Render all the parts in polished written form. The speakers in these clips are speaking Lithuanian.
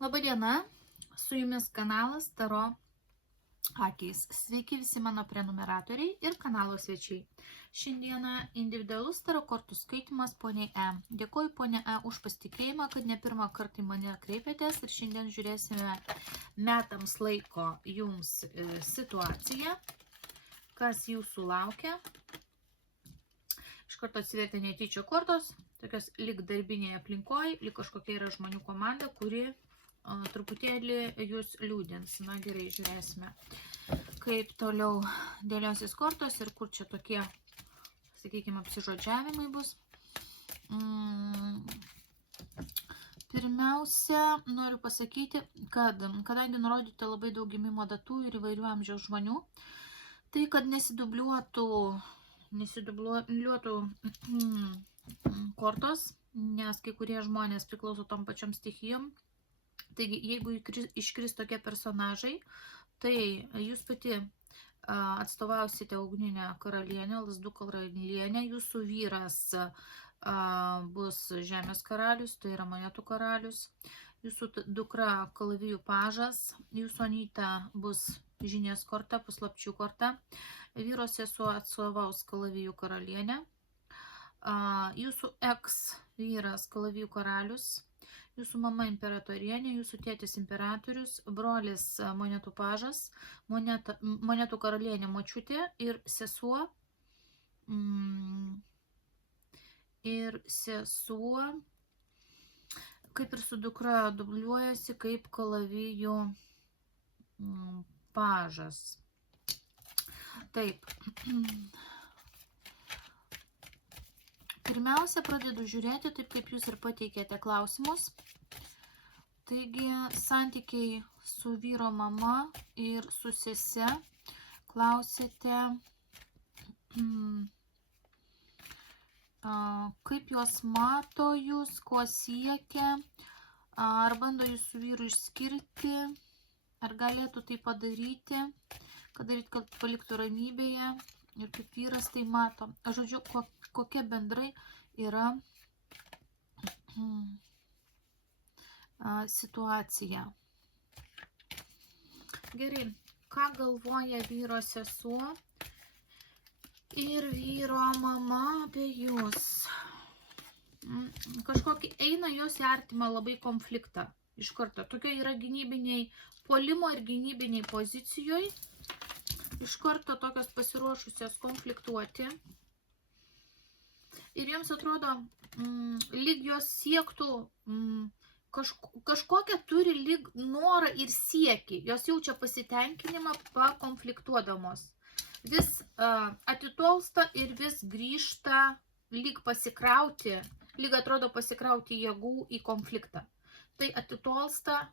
Labadiena, su jumis kanalas Taro Akys. Sveiki visi mano prenumeratoriai ir kanalo svečiai. Šiandieną individualus Taro kortų skaitimas poniai E. Dėkoju ponia E už pasitikėjimą, kad ne pirmą kartą į mane kreipėtės ir šiandien žiūrėsime metams laiko jums situaciją, kas jūsų laukia. Iš karto atsivertė netyčia kortos, tokios lyg darbinėje aplinkoje, lyg kažkokia yra žmonių komanda, kuri truputėlį jūs liūdins. Na gerai, žiūrėsime, kaip toliau dėliosis kortos ir kur čia tokie, sakykime, apsižodžiavimai bus. Pirmiausia, noriu pasakyti, kad kadangi nurodyti labai daug gimimo datų ir įvairių amžiaus žmonių, tai kad nesidubliuotų kortos, nes kai kurie žmonės priklauso tom pačiom stichijom. Taigi, jeigu iškris tokie personažai, tai jūs pati atstovausite ugninę karalienę, lazdų karalienę, jūsų vyras bus žemės karalius, tai yra monetų karalius, jūsų dukra kalavijų pažas, jūsų anyta bus žinies korta, paslapčių korta, vyro sesuo atstovaus kalavijų karalienę, jūsų eks vyras kalavijų karalius, jūsų mama imperatorienė, jūsų tėtis imperatorius, brolis monetų pažas, monetų karalienė močiutė ir sesuo, kaip ir su dukra, dubliuojasi kaip kalavijų pažas. Taip. Pirmiausia, pradedu žiūrėti taip, kaip jūs ir pateikėte klausimus. Taigi, santykiai su vyro mama ir su sese. Klausėte, kaip jos mato jūs, ko siekia, ar bando jūs su vyru išskirti, ar galėtų tai padaryti, kad paliktų ramybėje ir kaip vyras tai mato. Žodžiu, kokia bendrai yra situacija. Gerai, ką galvoja vyro sesuo ir vyro mama apie jūs? Kažkokį eina jos į artimą labai konfliktą. Iš karto, tokia yra gynybiniai, puolimo ir gynybiniai pozicijoje. Iš karto tokios pasiruošusios konfliktuoti. Ir jums atrodo, lyg jos siektų, kažkokią turi lyg norą ir siekį. Jos jaučia pasitenkinimą pakonfliktuodamos. Vis atitolsta ir vis grįžta lyg pasikrauti, lyg atrodo pasikrauti jėgų į konfliktą. Tai atitolsta,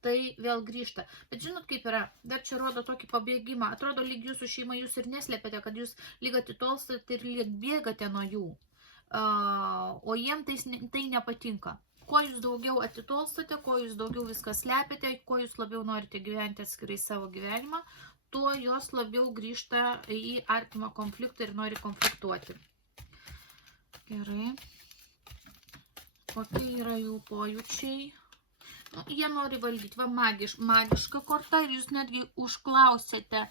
tai vėl grįžta. Bet žinot, kaip yra, dar čia rodo tokį pabėgimą. Atrodo, lyg jūsų šeima jūs ir neslėpėte, kad jūs lyg atitolstate ir lyg bėgate nuo jų. O jiem tai nepatinka. Kuo jūs daugiau atitolstate, kuo jūs daugiau viską slepiate, kuo jūs labiau norite gyventi atskirai savo gyvenimą, tuo jos labiau grįžta į artimą konfliktą ir nori konfliktuoti. Gerai. Kokie yra jų pojūčiai? Jie nori valdyti, va magiška korta ir jūs netgi užklausėte,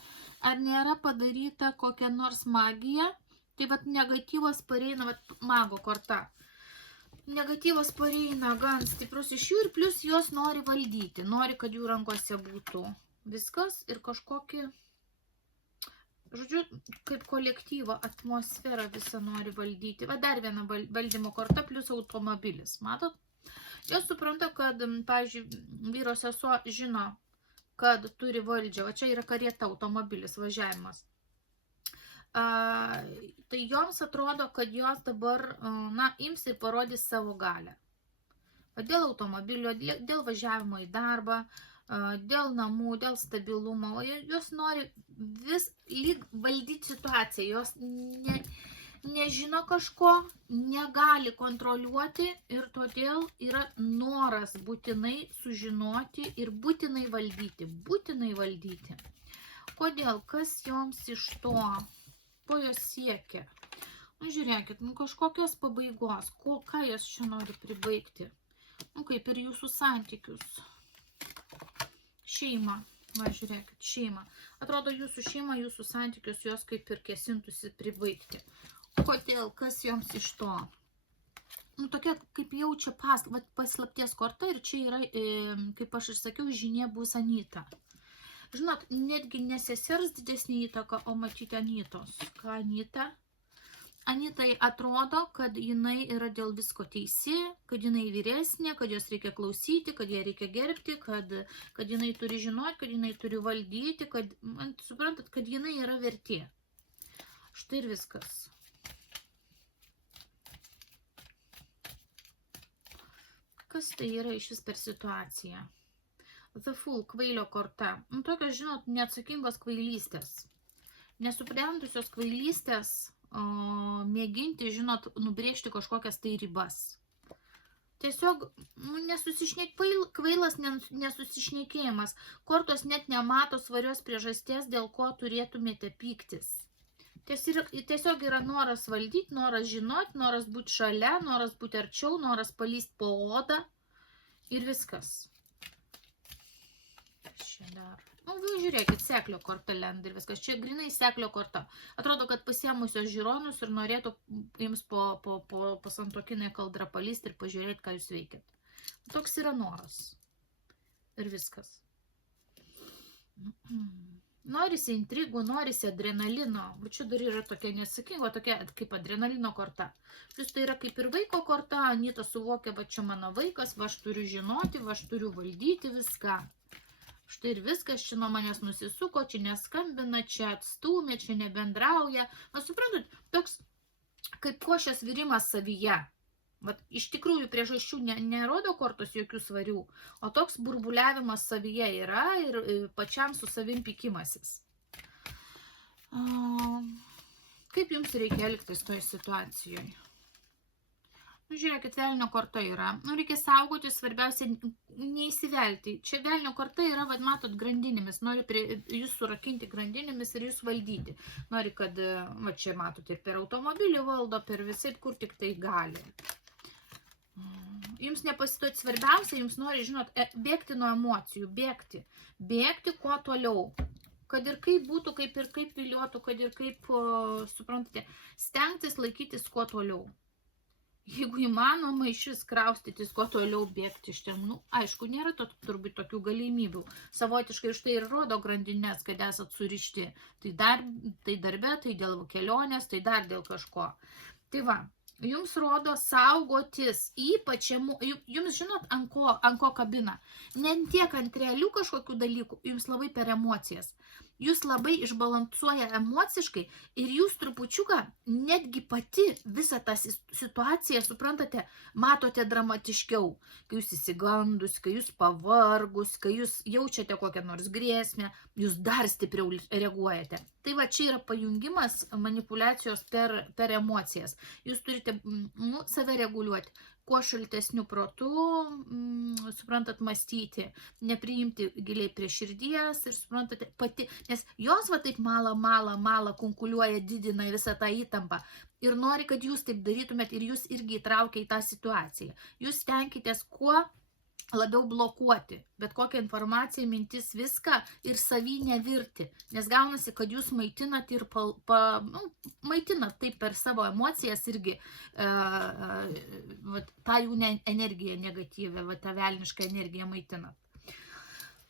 ar nėra padaryta kokia nors magija, tai vat negatyvas pareina, vat mago korta. Negatyvas pareina gan stiprus iš jų ir plus jos nori valdyti, nori, kad jų rankose būtų viskas ir kažkokį, žodžiu, kaip kolektyvo atmosferą visą nori valdyti. Va dar viena valdymo korta plus automobilis, matot? Jos supranta, kad, pavyzdžiui, vyro sesuo žino, kad turi valdžią, o čia yra karieta, automobilis, važiavimas. Tai joms atrodo, kad jos dabar, ims ir parodys savo galią. Dėl automobilio, dėl važiavimo į darbą, dėl namų, dėl stabilumo. Jos nori vis lyg valdyti situaciją, jos nežino kažko, negali kontroliuoti ir todėl yra noras būtinai sužinoti ir būtinai valdyti. Kodėl? Kas joms iš to? Ko jos siekia? Žiūrėkit, kažkokios pabaigos, ką jos čia nori pribaigti? Nu, kaip ir jūsų santykius. Šeima. Va, žiūrėkit, šeima. Atrodo, jūsų šeima, jūsų santykius, jos kaip ir kėsintųsi pribaigti. Kodėl? Kas joms iš to? Nu, tokia, kaip jaučia paslapties korta ir čia yra, kaip aš ir sakiau, žinia bus Anyta. Žinot, netgi ne sesers didesnė įtaka, o matyti Anytos. Ką Anyta? Anytai atrodo, kad jinai yra dėl visko teisi, kad jinai vyresnė, kad jos reikia klausyti, kad ją reikia gerbti, kad jinai turi žinoti, kad jinai turi valdyti, kad, suprantat, kad jinai yra vertė. Štai ir viskas. Kas tai yra iš vis per situaciją? The Fool, kvailio korta. Nu, tokios, žinot, neatsakingos kvailystės. Nesuprendusios kvailystės, mėginti, žinot, nubrėžti kažkokias tai ribas. Tiesiog kvailas nesusišnekėjimas. Kortos net nemato svarios priežasties, dėl ko turėtumėte pyktis. Tiesiog yra noras valdyti, noras žinoti, noras būti šalia, noras būti arčiau, noras palysti po odą ir viskas. Čia dar. Nu, žiūrėkit, seklio korta lenda ir viskas. Čia grinai seklio korta. Atrodo, kad pasiemusios žiūronus ir norėtų jums po santuokinę kaldrą palysti ir pažiūrėti, ką jūs veikit. Toks yra noras. Ir viskas. Norisi intrigų, norisi adrenalino. Va čia dar yra tokia nesakinga, tokia kaip adrenalino korta. Plus tai yra kaip ir vaiko korta. Anyta suvokia, va čia mano vaikas, va aš turiu žinoti, va aš turiu valdyti viską. Štai ir viskas, čia nuo manęs nusisuko, čia neskambina, čia atstūmė, čia nebendrauja. Na, suprantat, toks kaip košės virimas savyje. Vat, iš tikrųjų priežasčių nerodo kortos jokių svarių, o toks burbuliavimas savyje yra ir pačiam su savim pykimasis. Kaip jums reikia elgtis toje situacijoje? Nu, žiūrėkit, velnio korta yra. Nu, reikia saugoti, svarbiausia, neįsivelti. Čia velnio korta yra, vad matot, grandinėmis. Nori jūs surakinti grandinėmis ir jūs valdyti. Nori, kad, va čia matot, ir per automobilį valdo, per visai, kur tik tai gali. Jums nepasituoti svarbiausia, jums nori, žinot, bėgti nuo emocijų, bėgti. Bėgti kuo toliau. Kad ir kaip būtų, kaip ir kaip viliotų, kad ir kaip, suprantate, stengtis laikytis kuo toliau. Jeigu įmanoma iš vis kraustytis, kuo toliau bėgti iš ten, nu, aišku, nėra turbūt tokių galimybių. Savotiškai štai ir rodo grandinės, kad esat surišti. Tai darbe, tai dėl kelionės, tai dar dėl kažko. Tai va, jums rodo saugotis, ypač, jums žinot, ant ko kabina. Ne tiek ant realių kažkokių dalykų, jums labai per emocijas. Jūs labai išbalansuoja emociškai ir jūs trupučiuką netgi pati visą tą situaciją, suprantate, matote dramatiškiau. Kai jūs įsigandus, kai jūs pavargus, kai jūs jaučiate kokią nors grėsmę, jūs dar stipriau reaguojate. Tai va, čia yra pajungimas manipulacijos per emocijas. Jūs turite save reguliuoti. Kuo šaltesniu protu, suprantat, mąstyti, nepriimti giliai prie širdies ir suprantate pati, nes jos va taip mala, kunkuliuoja, didina visą tą įtampą ir nori, kad jūs taip darytumėt ir jūs irgi įtraukia į tą situaciją. Jūs stenkitės kuo labiau blokuoti, bet kokią informaciją, mintis, viską ir savį nevirti, nes gaunasi, kad jūs maitinat ir maitinat taip per savo emocijas irgi tą jų energiją negatyvę, tą velnišką energiją maitinat.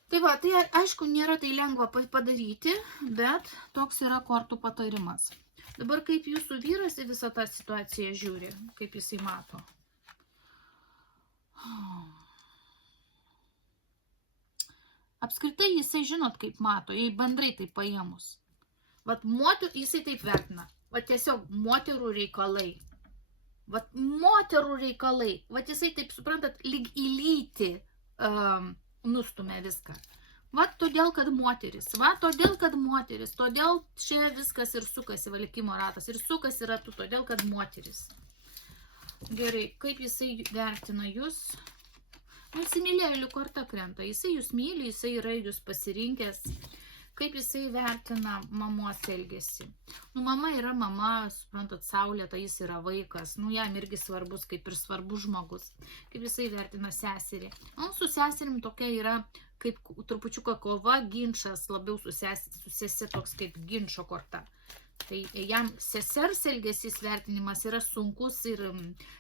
Tai va, tai aišku, nėra tai lengva padaryti, bet toks yra kortų patarimas. Dabar kaip jūsų vyras į visą tą situaciją žiūri, kaip jisai mato? Apskritai jisai žinot, kaip mato, jei bendrai tai paėmus. Vat jisai taip vertina. Vat tiesiog moterų reikalai. Vat moterų reikalai. Vat jisai taip, suprantat, lyg į lytį nustumė viską. Vat todėl, kad moteris. Vat todėl, kad moteris. Todėl čia viskas ir sukasi valikimo ratas. Ir sukasi ratu, todėl, kad moteris. Gerai, kaip jisai vertina jūs? Įsimylėjėlių korta krenta, jisai jūs myli, jisai yra jūs pasirinkęs. Kaip jisai vertina mamos elgesį. Nu, mama yra mama, suprantat, saulėta, jis yra vaikas, nu, jam irgi svarbus, kaip ir svarbus žmogus. Kaip jisai vertina seserį. Nu, su seserim tokia yra kaip trupučiuką kova, ginčas, labiau su sese toks kaip ginčo korta. Tai jam sesers elgesys vertinimas yra sunkus ir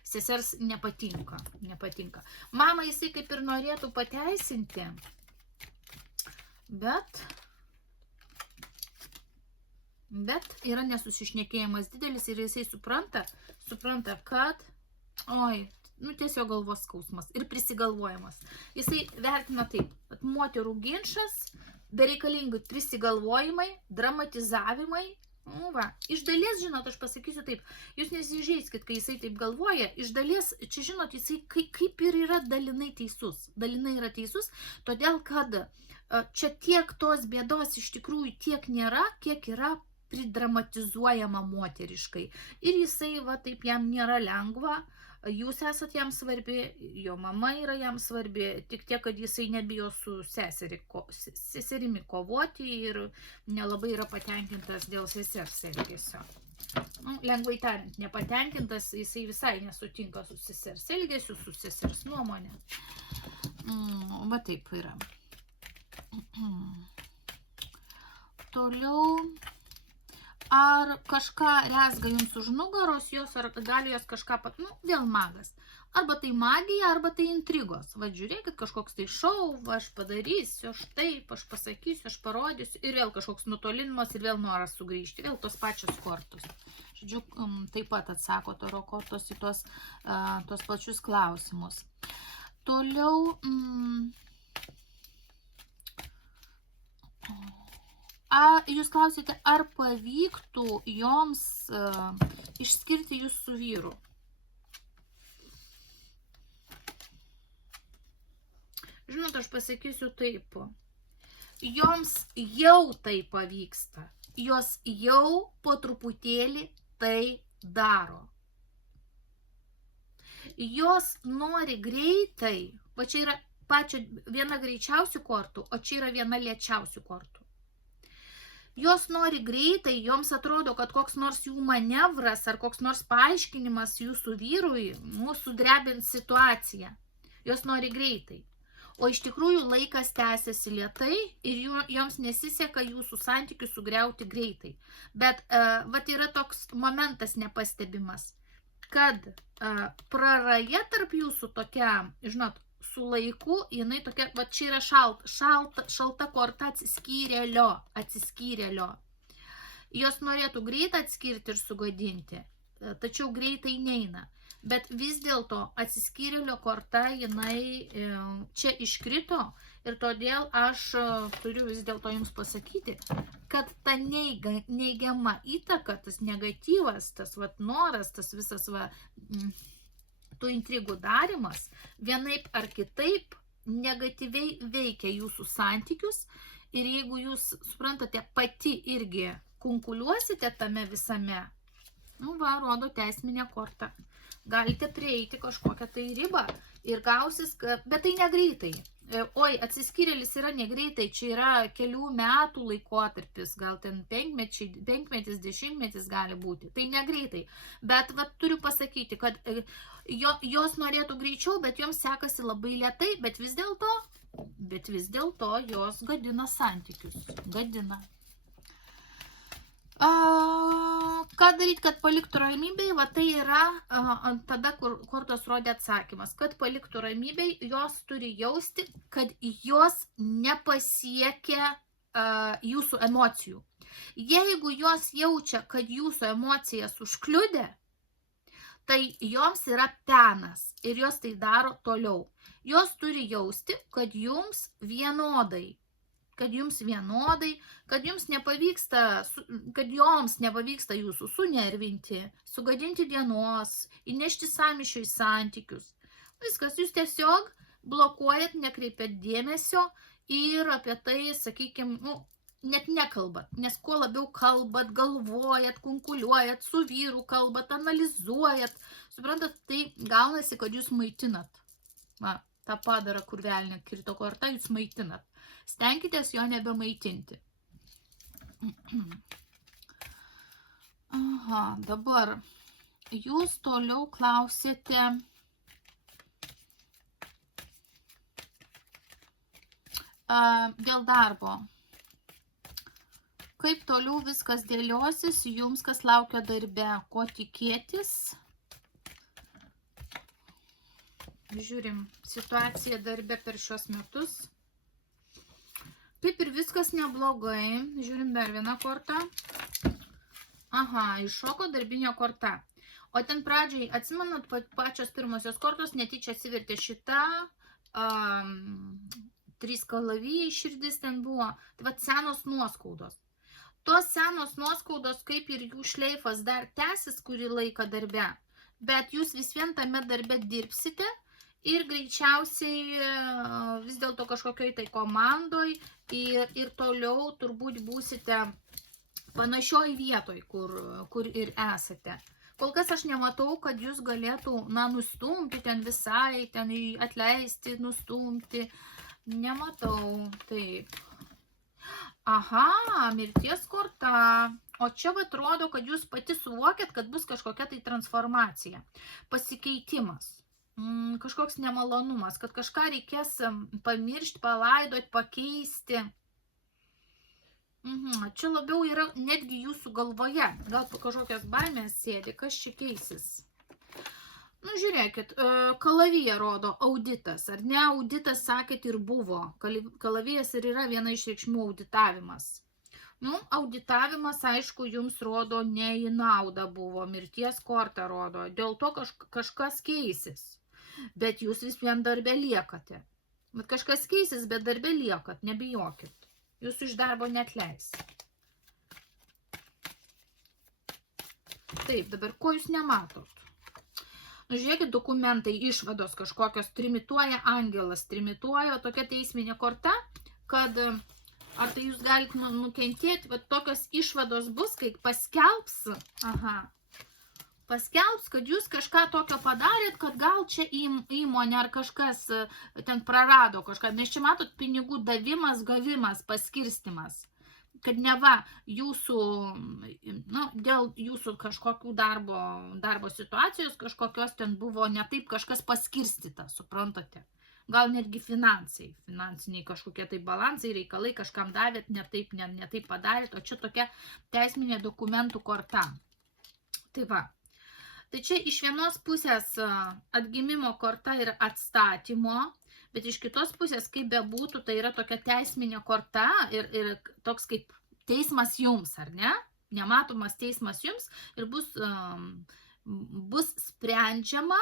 sesers nepatinka. Mama jisai kaip ir norėtų pateisinti, bet yra nesusišnekėjimas didelis ir jisai supranta, kad, nu tiesiog galvos skausmas ir prisigalvojimas. Jisai vertina taip, kad moterų ginčas, bereikalingi prisigalvojimai, dramatizavimai. Nu va, iš dalies, žinot, aš pasakysiu taip, jūs nesižeiskit, kai jisai taip galvoja, iš dalies, čia žinot, jisai kaip ir yra dalinai yra teisus, todėl kad čia tiek tos bėdos iš tikrųjų tiek nėra, kiek yra pridramatizuojama moteriškai. Ir jisai, va, taip jam nėra lengva, jūs esat jam svarbi, jo mama yra jam svarbi, tik tiek, kad jisai nebijo su seserimi kovoti ir nelabai yra patenkintas dėl sesers elgesio. Nu, lengvai tariant, nepatenkintas, jisai visai nesutinka su sesers elgesiu, su sesers nuomonė. Va taip yra. Toliau, ar kažką rezga jums už nugaros, ar gali jos kažką, nu, vėl magas. Arba tai magija, arba tai intrigos. Va, žiūrėkit, kažkoks tai šou, va, aš padarysiu, aš taip, aš pasakysiu, aš parodysiu, ir vėl kažkoks nutolinimas, ir vėl noras sugrįžti, vėl tos pačios kortos. Žodžiu, taip pat atsako taro kortos į tos pačius klausimus. Toliau, jūs klausite, ar pavyktų joms išskirti jūs su vyru? Žinot, aš pasakysiu taip. Joms jau tai pavyksta. Jos jau po truputėlį tai daro. Jos nori greitai, va čia yra viena greičiausių kortų, o čia yra viena lėčiausių kortų. Jos nori greitai, joms atrodo, kad koks nors jų manevras ar koks nors paaiškinimas jūsų vyrui mūsų drebins situaciją. Jos nori greitai. O iš tikrųjų laikas tęsiasi lėtai ir joms nesiseka jūsų santykių sugriauti greitai. Bet vat yra toks momentas nepastebimas, kad praraja tarp jūsų tokia, žinot, su laiku, jinai tokia, va čia yra šalta korta atsiskyrėlio. Jos norėtų greitai atskirti ir sugadinti, tačiau greitai neina. Bet vis dėlto atsiskyrėlio korta, jinai čia iškrito ir todėl aš turiu vis dėlto jums pasakyti, kad ta neigiama įtaka, tas negatyvas, tas vat noras, tas visas tų intrigų darimas, vienaip ar kitaip negatyviai veikia jūsų santykius ir jeigu jūs, suprantate, pati irgi kunkuliuosite tame visame, nu va, rodo teisminė korta. Galite prieiti kažkokią tai ribą ir gausis, bet tai negreitai. Oi, atsiskyrėlis yra negreitai, čia yra kelių metų laikotarpis, gal ten penkmetis, dešimtmetis gali būti. Tai negreitai. Bet vat, turiu pasakyti, kad jos norėtų greičiau, bet joms sekasi labai lėtai, bet vis dėlto jos gadina santykius. Gadina. Ką daryti, kad paliktų ramybėj, va tai yra tada, kur kortos rodė atsakymas, kad paliktų ramybėj, jos turi jausti, kad jos nepasiekia jūsų emocijų. Jeigu jos jaučia, kad jūsų emocijas užkliudė, tai joms yra penas ir jos tai daro toliau. Jos turi jausti, kad jums vienodai, kad joms nepavyksta jūsų sunervinti, sugadinti dienos, įnešti sąmyšio į santykius. Viskas, jūs tiesiog blokuojat, nekreipiat dėmesio ir apie tai, sakykime, net nekalbat, nes kuo labiau kalbat, galvojat, kunkuliuojat, su vyru kalbat, analizuojat, suprantat, tai gaunasi, kad jūs maitinat. Va, tą padarą, kur velnė krito korta, jūs maitinat. Stenkitės jo nebemaitinti. Aha, dabar jūs toliau klausėte dėl darbo. Kaip toliau viskas dėliosis, jums kas laukia darbe, ko tikėtis. Žiūrim situaciją darbe per šios metus. Kaip ir viskas neblogai. Žiūrim dar vieną kortą. Aha, iššoko darbinė korta. O ten pradžiai, atsimenat, pačios pirmosios kortos netyčia atsivertė šitą, 3 kalavijai širdis ten buvo. Tai vat senos nuoskaudos. Tos senos nuoskaudos, kaip ir jų šleifas dar tęsis kurį laiką darbe, bet jūs vis vien tame darbe dirbsite ir greičiausiai vis dėlto kažkokioj tai komandoj ir toliau turbūt būsite panašioj vietoj, kur ir esate. Kol kas aš nematau, kad jūs galėtų, nustumti ten visai, ten atleisti, nustumti. Nematau, taip. Aha, mirties korta. O čia atrodo, kad jūs pati suvokėt, kad bus kažkokia tai transformacija, pasikeitimas, kažkoks nemalonumas, kad kažką reikės pamiršti, palaidoti, pakeisti. Čia labiau yra netgi jūsų galvoje. Gal kažkokios baimės sėdi, kas čia keisis. Žiūrėkit, kalavija rodo auditas, ar ne? Auditas, sakėt, ir buvo. Kalavijas ir yra viena iš reikšmių auditavimas. Auditavimas, aišku, jums rodo ne į naudą buvo, mirties kortą rodo, dėl to kažkas keisis, bet jūs vis vien darbe liekate. Bet kažkas keisis, bet darbe liekat, nebijokit. Jūs iš darbo neatleis. Taip, dabar ko jūs nematot? Žiūrėkit, dokumentai, išvados kažkokios trimituoja angelas, trimituoja tokia teisminė korta, kad ar tai jūs galite nukentėti, bet tokios išvados bus, kai paskelbs, kad jūs kažką tokio padarėt, kad gal čia įmonė ar kažkas ten prarado kažką, nes čia matot pinigų davimas, gavimas, paskirstimas. Kad neva jūsų, dėl jūsų kažkokių darbo situacijos, kažkokios ten buvo ne taip kažkas paskirstyta, suprantate? Gal netgi finansiniai kažkokie tai balansai, reikalai, kažkam davėt, ne taip padarėt, o čia tokia teisminė dokumentų korta. Tai va. Tai čia iš vienos pusės atgimimo korta ir atstatymo, bet iš kitos pusės, kaip bebūtų, tai yra tokia teisminė korta ir toks kaip teismas jums, ar ne? Nematomas teismas jums ir bus sprendžiama,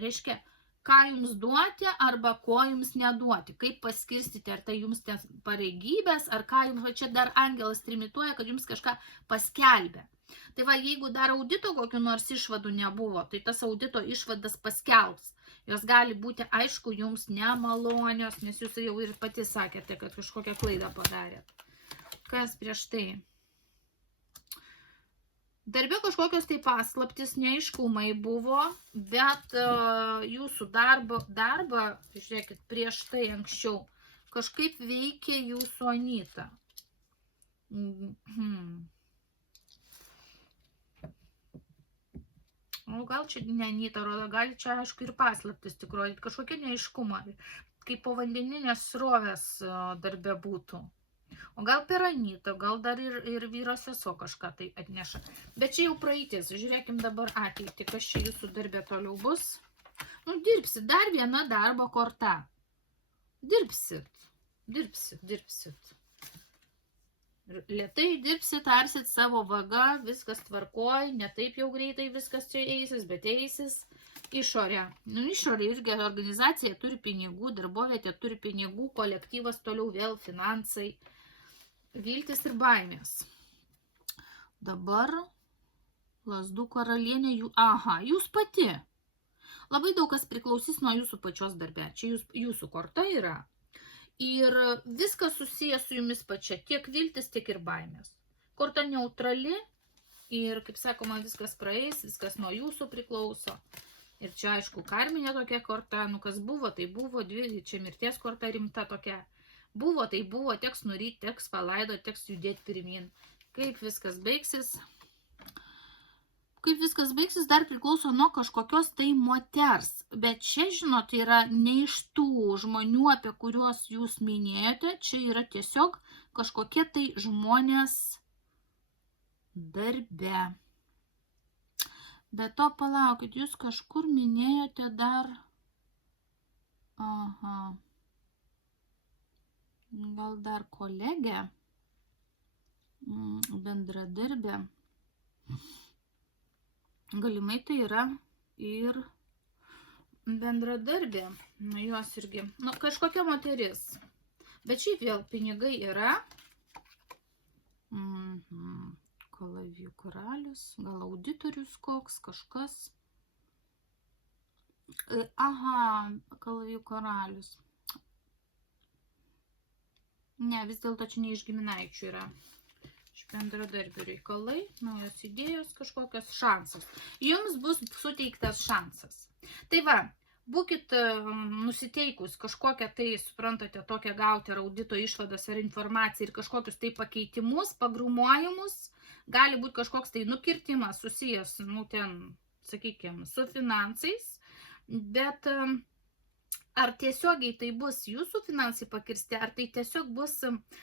reiškia, ką jums duoti arba ko jums neduoti, kaip paskirstyti, ar tai jums pareigybės, ar ką jums, čia dar angelas trimituoja, kad jums kažką paskelbė. Tai va, jeigu dar audito kokių nors išvadų nebuvo, tai tas audito išvadas paskelbs. Jos gali būti, aišku, jums nemalonios, nes jūs jau ir pati sakėte, kad kažkokią klaidą padarėt. Kas prieš tai? Darbe kažkokios tai paslaptis, neaiškumai buvo, bet jūsų darbą, žiūrėkit, prieš tai anksčiau, kažkaip veikė jūsų Anyta. Gal čia ne Anyta rodo, gali čia, aišku, ir paslaptis tik rodyti, kažkokie neaiškumai, kaip povandeninės srovės darbe būtų. O gal per Anytą, gal dar ir vyro sesuo kažką tai atneša. Bet čia jau praeitis, žiūrėkim dabar ateitį, kas čia jūsų darbė toliau bus. Dirbsit, dar viena darbo korta. Dirbsit. Lėtai dirbsit, tarsit savo vaga, viskas tvarkoj, ne taip jau greitai viskas čia eisis, bet eisis. Išorė. Išorė irgi organizacija turi pinigų, darbovietė turi pinigų, kolektyvas toliau vėl finansai, viltis ir baimės. Dabar lazdų karalienė, jūs pati. Labai daug kas priklausys nuo jūsų pačios darbė. Čia jūsų korta yra. Ir viskas susijęs su jumis pačia, tiek viltis, tiek ir baimės. Korta neutrali ir, kaip sakoma, viskas praeis, viskas nuo jūsų priklauso. Ir čia, aišku, karminė tokia korta, kas buvo, tai buvo, čia mirties korta rimta tokia. Buvo, tai buvo, teks nuryti, teks palaidoti, teks judėti pirmin. Kaip viskas baigsis? Kaip viskas baigsis, dar priklauso nuo kažkokios tai moters. Bet čia, žinot, yra ne iš tų žmonių, apie kuriuos jūs minėjote, čia yra tiesiog kažkokie tai žmonės darbe. Bet to palaukit, jūs kažkur minėjote dar... Aha. Gal dar kolegė, bendradarbė. Galimai tai yra ir bendradarbė. Nu, jos irgi. Nu, kažkokia moteris. Bet šiaip vėl pinigai yra. Kalavijų karalius. Gal auditorius koks, kažkas. Aha, kalavijų karalius. Ne, vis dėlto čia ne iš giminaičių yra. Iš bendradarbių reikalai, naujos idėjos, kažkokios šansas. Jums bus suteiktas šansas. Tai va, būkit nusiteikus kažkokią tai, suprantate, tokią gauti ar audito išvadas ar informaciją ir kažkokius tai pakeitimus, pagrumuojimus. Gali būti kažkoks tai nukirtimas susijęs, nu, ten, sakykime, su finansais. Bet... Ar tiesiogiai tai bus jūsų finansai pakirsti, ar tai tiesiog bus,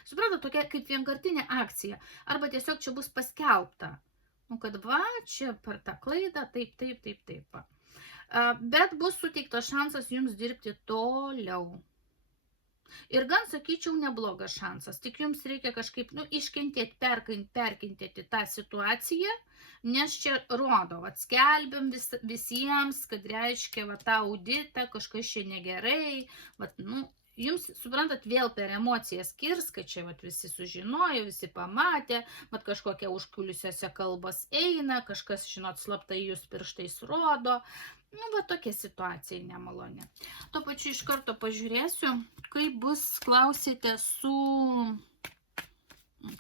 suprantate, tokia kaip vienkartinė akcija, arba tiesiog čia bus paskelbta. Nu, kad va, čia per tą klaidą, taip. Bet bus suteiktas šansas jums dirbti toliau. Ir gan, sakyčiau, neblogas šansas, tik jums reikia kažkaip, nu, iškentėti, perkentėti tą situaciją, nes čia rodo, vat, skelbiam visiems, kad reiškia, vat, tą auditą, kažkas čia negerai, vat, nu, jums, suprantat, vėl per emocijas kirs, kad čia, vat, visi sužinojo, visi pamatė, vat, kažkokia užkulisiuose kalbas eina, kažkas, žinot, slaptai jūs pirštais rodo. Nu, va, tokia situacija nemalonė. Tuo pačiu iš karto pažiūrėsiu, kaip bus, klausėte, su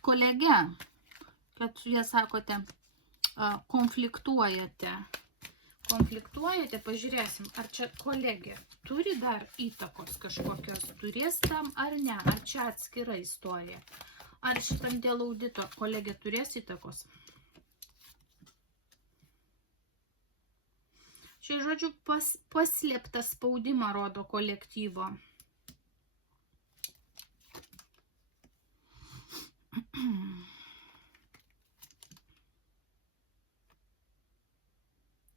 kolege, kad jie sakote, konfliktuojate. Konfliktuojate, pažiūrėsim, ar čia kolegė turi dar įtakos kažkokios, turės tam ar ne, ar čia atskira istorija. Ar šitam dėl audito kolegė turės įtakos? Čia, žodžiu, paslėptą spaudimą rodo kolektyvo.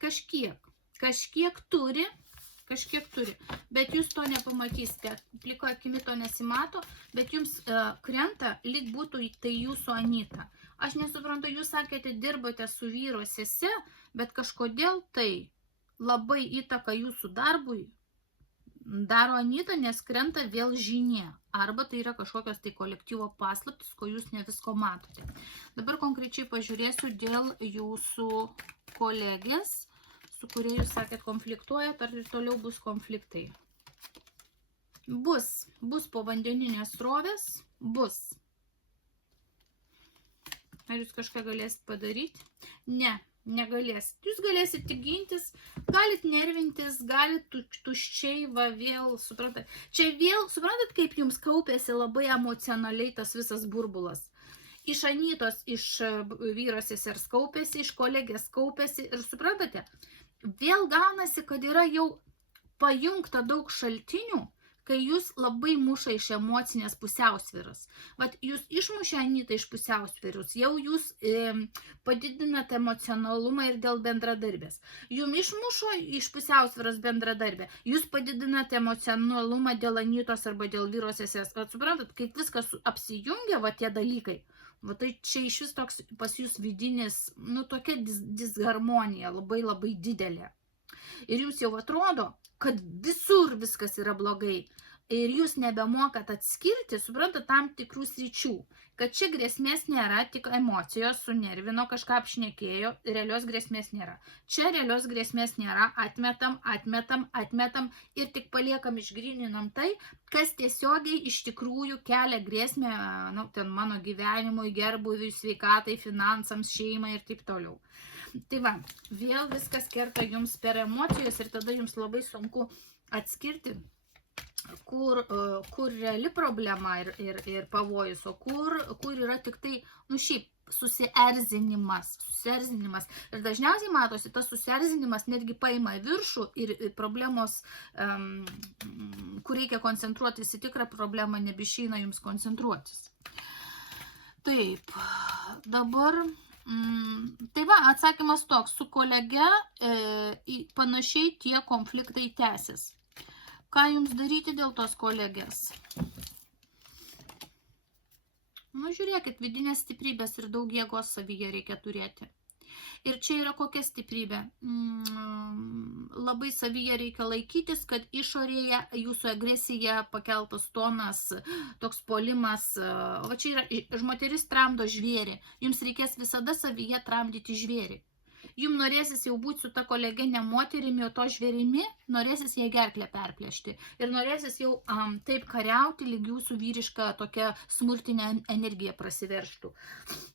Kažkiek turi, bet jūs to nepamatysite, pliko akimi to nesimato, bet jums krenta, lyg būtų tai jūsų Anita. Aš nesuprantu, jūs sakėte, dirbote su vyro sese, bet kažkodėl tai labai įtaka jūsų darbui daro Anita, nes krenta vėl žinia. Arba tai yra kažkokios tai kolektyvo paslaptis, ko jūs ne visko matote. Dabar konkrečiai pažiūrėsiu dėl jūsų kolegės, su kuria jūs sakėt konfliktuojat, ar ir toliau bus konfliktai. Bus povandeninės srovės, bus. Ar jūs kažką galėsit padaryti? Ne. Negalėsit. Jūs galėsit tik gintis, galit nervintis, galit tuščiai va vėl, suprantat. Čia vėl, suprantat, kaip jums kaupėsi labai emocionaliai tas visas burbulas. Iš Anitos, iš vyro sesers kaupėsi, iš kolegės kaupėsi ir suprantate, vėl gaunasi, kad yra jau pajungta daug šaltinių, kai jūs labai muša iš emocinės pusiausvyros. Vat jūs išmušę Anitą iš pusiausvyros, jau jūs padidinate emocionalumą ir dėl bendradarbės. Jums išmušo iš pusiausvyros bendradarbę, jūs padidinate emocionalumą dėl Anitos arba dėl vyro sesers. Vat suprantat, kaip viskas apsijungia, va tie dalykai. Va tai čia iš vis toks pas jūs vidinis, nu tokia disharmonija, labai labai didelė. Ir jums jau atrodo, kad visur viskas yra blogai. Ir jūs nebemokat atskirti, suprantat, tam tikrų sričių. Kad čia grėsmės nėra, tik emocijos sunervino, kažką apšnekėjo, realios grėsmės nėra. Čia realios grėsmės nėra, atmetam ir tik paliekam išgryninam tai, kas tiesiogiai iš tikrųjų kelia grėsmę, nu, ten mano gyvenimui, gerbuviui, sveikatai, finansams, šeimai ir taip toliau. Tai va, vėl viskas kerta jums per emocijos ir tada jums labai sunku atskirti kur reali problema ir pavojus, o kur yra tik tai, nu šiaip, susierzinimas. Ir dažniausiai matosi, tas susierzinimas netgi paima viršų ir problemos, kur reikia koncentruotis į tikrą problemą, nebeišeina jums koncentruotis. Taip, dabar, tai va, atsakymas toks, su kolege panašiai tie konfliktai tęsis. Ką jums daryti dėl tos kolegės? Nu, žiūrėkit, vidinės stiprybės ir daug jėgos savyje reikia turėti. Ir čia yra kokia stiprybė? Labai savyje reikia laikytis, kad išorėje jūsų agresija, pakeltas tonas, toks puolimas, va čia yra, moteris tramdo žvėrį, jums reikės visada savyje tramdyti žvėrį. Jums norėsis jau būti su ta kolege ne moterimi, o to žvėrimi, norėsis jai gerklę perplėšti. Ir norėsis jau taip kariauti, lyg jūsų vyriška tokia smurtinė energija prasiverštų.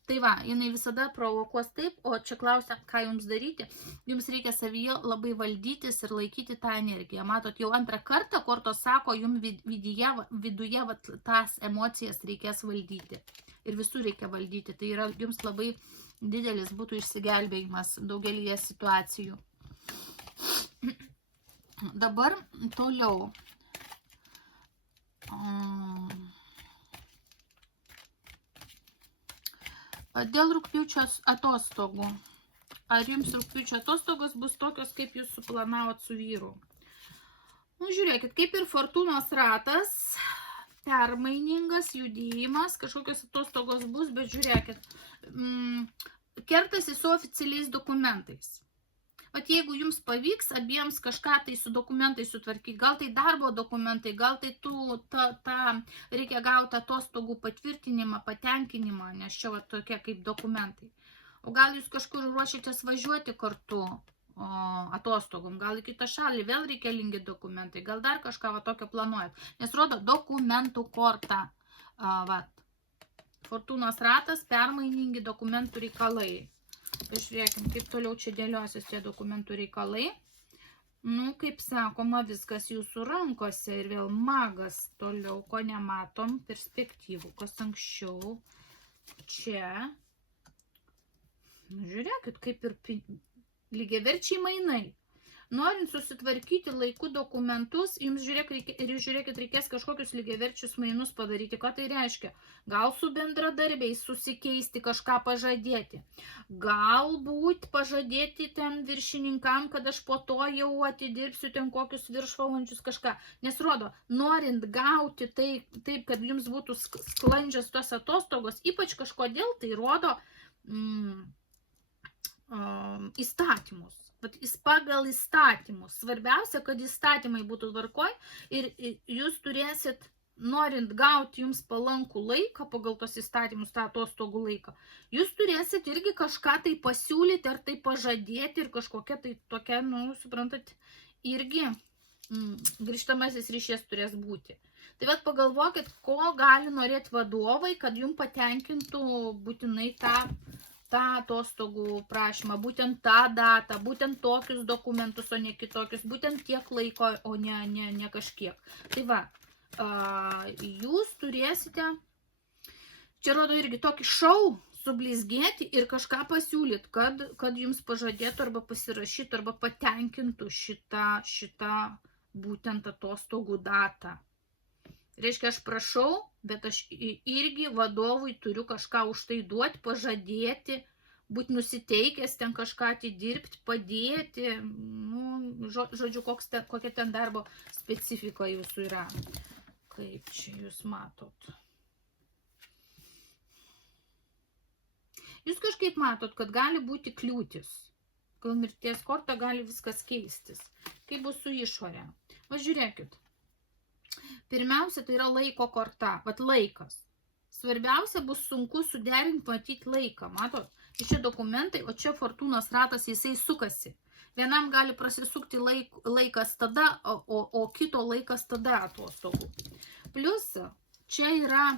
Tai va, jinai visada provokuos taip, o čia klausia, ką jums daryti. Jums reikia savyje labai valdytis ir laikyti tą energiją. Matot, jau antrą kartą kortos sako, jums viduje tas emocijas reikės valdyti. Ir visur reikia valdyti. Tai yra jums labai didelis būtų išsigelbėjimas daugelyje situacijų. Dabar toliau. Dėl rugpjūčio atostogų. Ar jums rugpjūčio atostogos bus tokios, kaip jūs suplanavot su vyru? Nu, žiūrėkit, kaip ir fortūnos ratas, permainingas judėjimas, kažkokios atostogos bus, bet žiūrėkit, kertasi su oficialiais dokumentais. Vat jeigu jums pavyks abiems kažką tai su dokumentais sutvarkyti, gal tai darbo dokumentai, gal tai reikia gauti atostogų patvirtinimą, patenkinimą, nes čia va tokie kaip dokumentai. O gal jūs kažkur ruošitės važiuoti kartu atostogom, gal į kitą šalį vėl reikalingi dokumentai, gal dar kažką va tokio planuojat. Nes rodo dokumentų kortą. Fortūnos ratas, permainingi dokumentų reikalai. Pažiūrėkim, kaip toliau čia dėliosis tie dokumentų reikalai. Nu, kaip sakoma, viskas jūsų rankose ir vėl magas toliau, ko nematom, perspektyvų, kas anksčiau. Čia. Žiūrėkit, kaip ir lygiaverčiai mainai. Norint susitvarkyti laiku dokumentus, jums žiūrėkit, reikės kažkokius lygiaverčius mainus padaryti. Ką tai reiškia? Gal su bendradarbiais susikeisti, kažką pažadėti. Galbūt pažadėti ten viršininkam, kad aš po to jau atidirbsiu ten kokius viršvalandžius kažką. Nes rodo, norint gauti taip, kad jums būtų sklandžios tos atostogos, ypač kažkodėl tai rodo įstatymus. Pagal įstatymus. Svarbiausia, kad įstatymai būtų tvarkoj ir jūs turėsit, norint gauti jums palankų laiką, pagal tos įstatymus, tą atostogų laiką, jūs turėsit irgi kažką tai pasiūlyti ar tai pažadėti ir kažkokia tai tokia, nu, suprantat, irgi grįžtamasis ryšys turės būti. Tai vat pagalvokit, ko gali norėti vadovai, kad jums patenkintų būtinai tą atostogų prašymą, būtent tą datą, būtent tokius dokumentus, o ne kitokius, būtent tiek laiko, o ne kažkiek. Tai va, jūs turėsite, čia rodo irgi tokį šou, sublizgėti ir kažką pasiūlyti, kad jums pažadėtų arba pasirašytų, arba patenkintų šitą būtent atostogų datą. Reiškia, aš prašau, bet aš irgi vadovui turiu kažką už tai duoti, pažadėti, būti nusiteikęs ten kažką atidirbti, padėti, nu, žodžiu, kokia ten darbo specifika jūsų yra. Kaip čia jūs matot? Jūs kažkaip matot, kad gali būti kliūtis. Gal mirties korta gali viskas keistis. Kaip bus su išorė? Va, žiūrėkit. Pirmiausia, tai yra laiko korta, vat laikas. Svarbiausia bus sunku suderinti, matyti laiką. Matot, čia dokumentai, o čia fortūnos ratas, jisai sukasi. Vienam gali prasisukti laikas tada, o kito laikas tada atostogų. Plius, čia yra,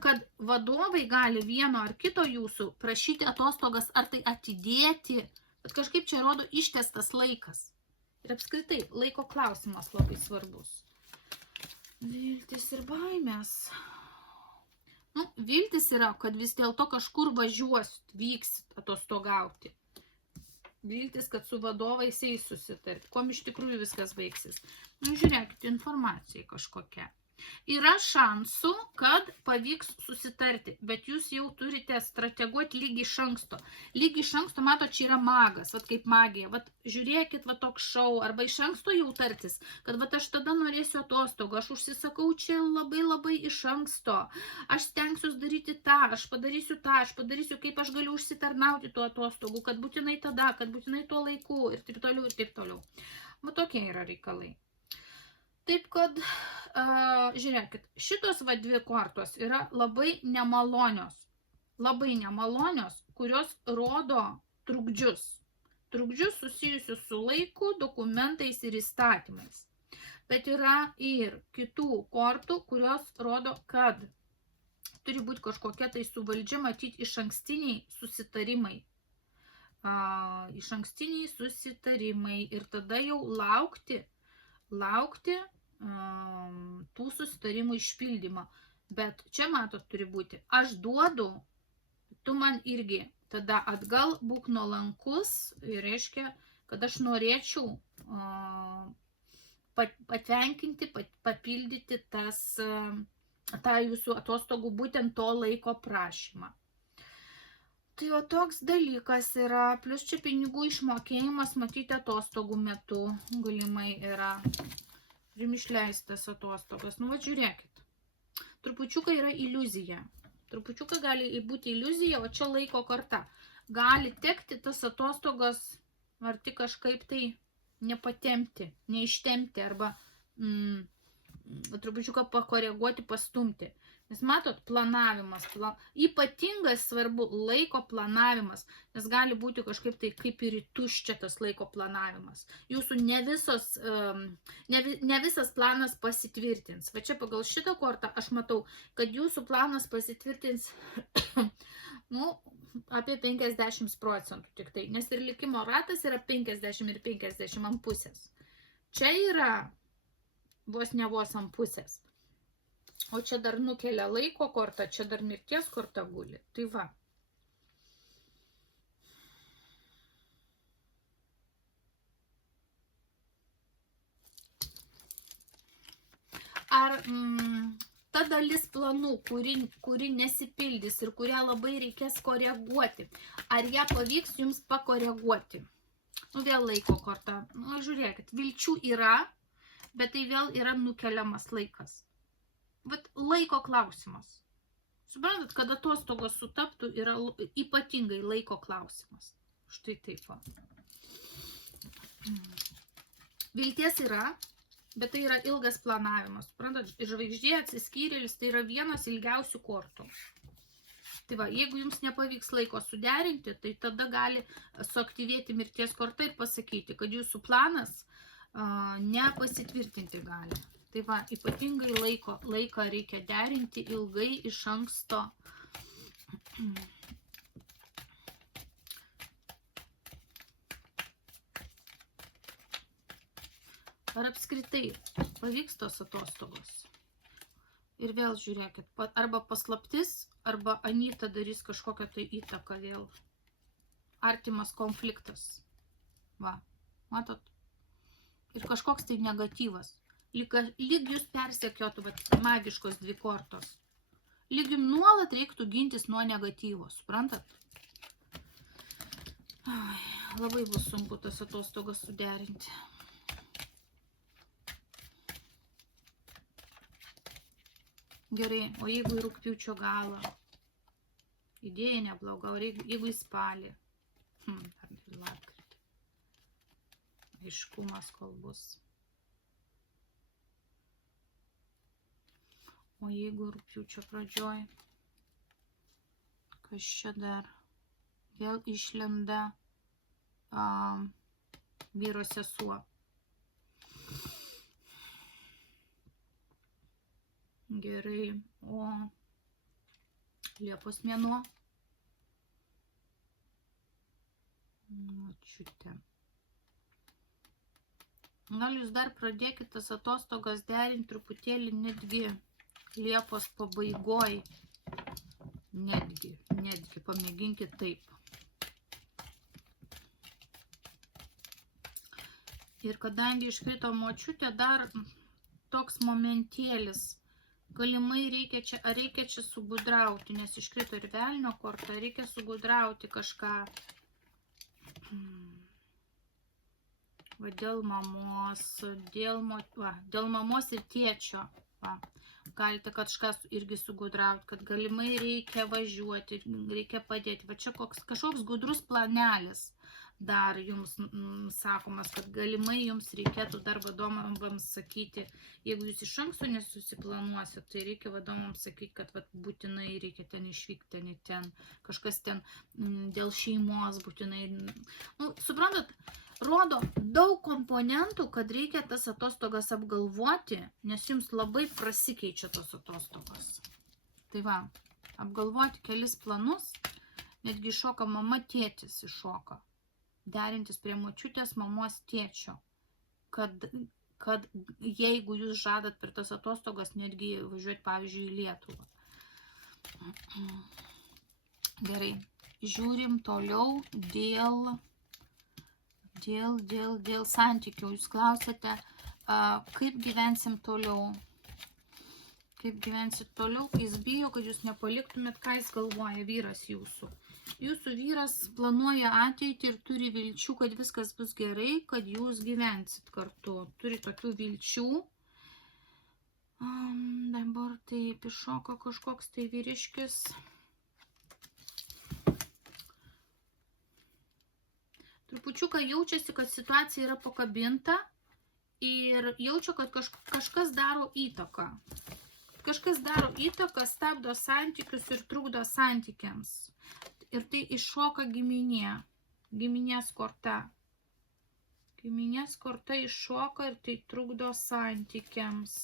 kad vadovai gali vieno ar kito jūsų prašyti atostogas, ar tai atidėti, bet kažkaip čia rodo ištęstas laikas. Ir apskritai, laiko klausimas labai svarbus. Viltis ir baimės. Nu, viltis yra, kad vis dėlto kažkur važiuosit, vyksit atostogauti. Viltis, kad su vadovais eis susitarti. Kuom iš tikrųjų viskas baigsis. Nu, žiūrėkit, informacija kažkokia. Yra šansų, kad pavyks susitarti, bet jūs jau turite strateguoti lygiai iš anksto. Lygiai iš anksto, mato, čia yra magas, vat kaip magija. Vat žiūrėkit, vat toks šou, arba iš anksto jau tartis, kad vat aš tada norėsiu atostogų, aš užsisakau čia labai iš anksto, aš stengsiuos daryti tą, aš padarysiu, kaip aš galiu užsitarnauti tų atostogų, kad būtinai tada, kad būtinai tuo laiku ir taip toliau, ir taip toliau. Va tokie yra reikalai. Taip kad, žiūrėkit, šitos va dvi kortos yra labai nemalonios, kurios rodo trukdžius. Trukdžius susijusius su laiku, dokumentais ir įstatymais. Bet yra ir kitų kortų, kurios rodo, kad turi būti kažkokia tai su valdžia matyti iš ankstiniai susitarimai. Ir tada jau laukti tų susitarimų išpildymą. Bet čia, matot, turi būti, aš duodu, tu man irgi tada atgal būk nuolankus, ir reiškia, kad aš norėčiau patvenkinti, papildyti tą jūsų atostogų būtent to laiko prašymą. Tai o toks dalykas yra, plus čia pinigų išmokėjimas, matyti atostogų metu galimai yra. Turim išleistas atostogas. Nu, va, žiūrėkit. Trupučiuką yra iliuzija. Trupučiuką gali būti iliuzija, o čia laiko korta. Gali tekti tas atostogas, ar tik kažkaip tai nepatempti, neištempti, arba trupučiuką pakoreguoti, pastumti. Nes matot, planavimas, ypatingai svarbu laiko planavimas, nes gali būti kažkaip tai kaip ir tuščia tas laiko planavimas. Jūsų ne visas planas pasitvirtins. Va čia pagal šitą kortą aš matau, kad jūsų planas pasitvirtins nu, apie 50% tik tai, nes ir likimo ratas yra 50 ir 50 ant pusės. Čia yra vos ne vos ant pusės. O čia dar nukelia laiko kortą, čia dar mirties korta guli. Tai va. Ar ta dalis planų, kuri nesipildys ir kurią labai reikės koreguoti, ar ją pavyks jums pakoreguoti? Nu, vėl laiko korta. Nu, žiūrėkit, vilčių yra, bet tai vėl yra nukeliamas laikas. Bet laiko klausimas. Suprantat, kad atostogos sutaptų yra ypatingai laiko klausimas. Štai taip va. Vilties yra, bet tai yra ilgas planavimas. Suprantat, žvaigždė atsiskyrėlis, tai yra vienas ilgiausių kortų. Tai va, jeigu jums nepavyks laiko suderinti, tai tada gali suaktyvėti mirties korta ir pasakyti, kad jūsų planas nepasitvirtinti gali. Tai va, ypatingai laiką reikia derinti ilgai iš anksto. Ar apskritai pavyks tos atostogos? Ir vėl žiūrėkit, arba paslaptis, arba Anyta darys kažkokią tai įtaką vėl. Artimas konfliktas. Va, matot? Ir kažkoks tai negatyvas. Lyg jūs persekiotų magiškos dvi kortos. Lyg jums nuolat reiktų gintis nuo negatyvo, suprantat? Ai, labai bus sunku tas atostogas suderinti. Gerai, o jeigu į rugpjūčio galą? Idėja nebloga, o jeigu į spalį? Ar į lapkritį? Aiškumas kol bus. O jeigu rugpjūčio pradžioj, kas čia dar vėl išlenda vyro sesuo. Gerai, o Liepos mėnuo. Močiutė. Gal jūs dar pradėkite tas atostogas derinti truputėlį netgi Liepos pabaigoj. Netgi pamėginkit taip. Ir kadangi iškrito močiutė, dar toks momentėlis. Galimai reikia čia sugudrauti, nes iškrito ir velnio korta, reikia sugudrauti kažką. Va, dėl mamos ir tėčio. Va. Galite kažką irgi sugudrauti, kad galimai reikia važiuoti, reikia padėti. Va čia kažkoks gudrus planelis dar jums sakomas, kad galimai jums reikėtų dar vadovams sakyti, jeigu jūs iš anksto nesusiplanuosit, tai reikia vadovams sakyti, kad vat, būtinai reikia ten išvykti, ten kažkas ten dėl šeimos būtinai. Nu, suprantat, rodo daug komponentų, kad reikia tas atostogas apgalvoti, nes jums labai prasikeičia tos atostogos. Tai va, apgalvoti kelis planus, netgi iššoka mama, tėtis iššoka. Derintis prie močiutės, mamos, tėčio. Kad jeigu jūs žadat per tas atostogas netgi važiuoti, pavyzdžiui, į Lietuvą. Gerai, žiūrim toliau dėl santykių. Jūs klausėte, kaip gyvensim toliau. Kaip gyvensit toliau, kai jis bijo, kad jūs nepaliktumėt, ką jis galvoja, vyras jūsų. Jūsų vyras planuoja ateitį ir turi vilčių, kad viskas bus gerai, kad jūs gyvensit kartu. Turi tokių vilčių. Dabar taip iššoka kažkoks tai vyriškis. Trupučiuką jaučiasi, kad situacija yra pakabinta ir jaučia, kad kažkas daro įtaką. Kažkas daro įtaką, stabdo santykius ir trukdo santykiams. Ir tai iššoka giminės korta. Giminės korta iššoka ir tai trukdo santykiams.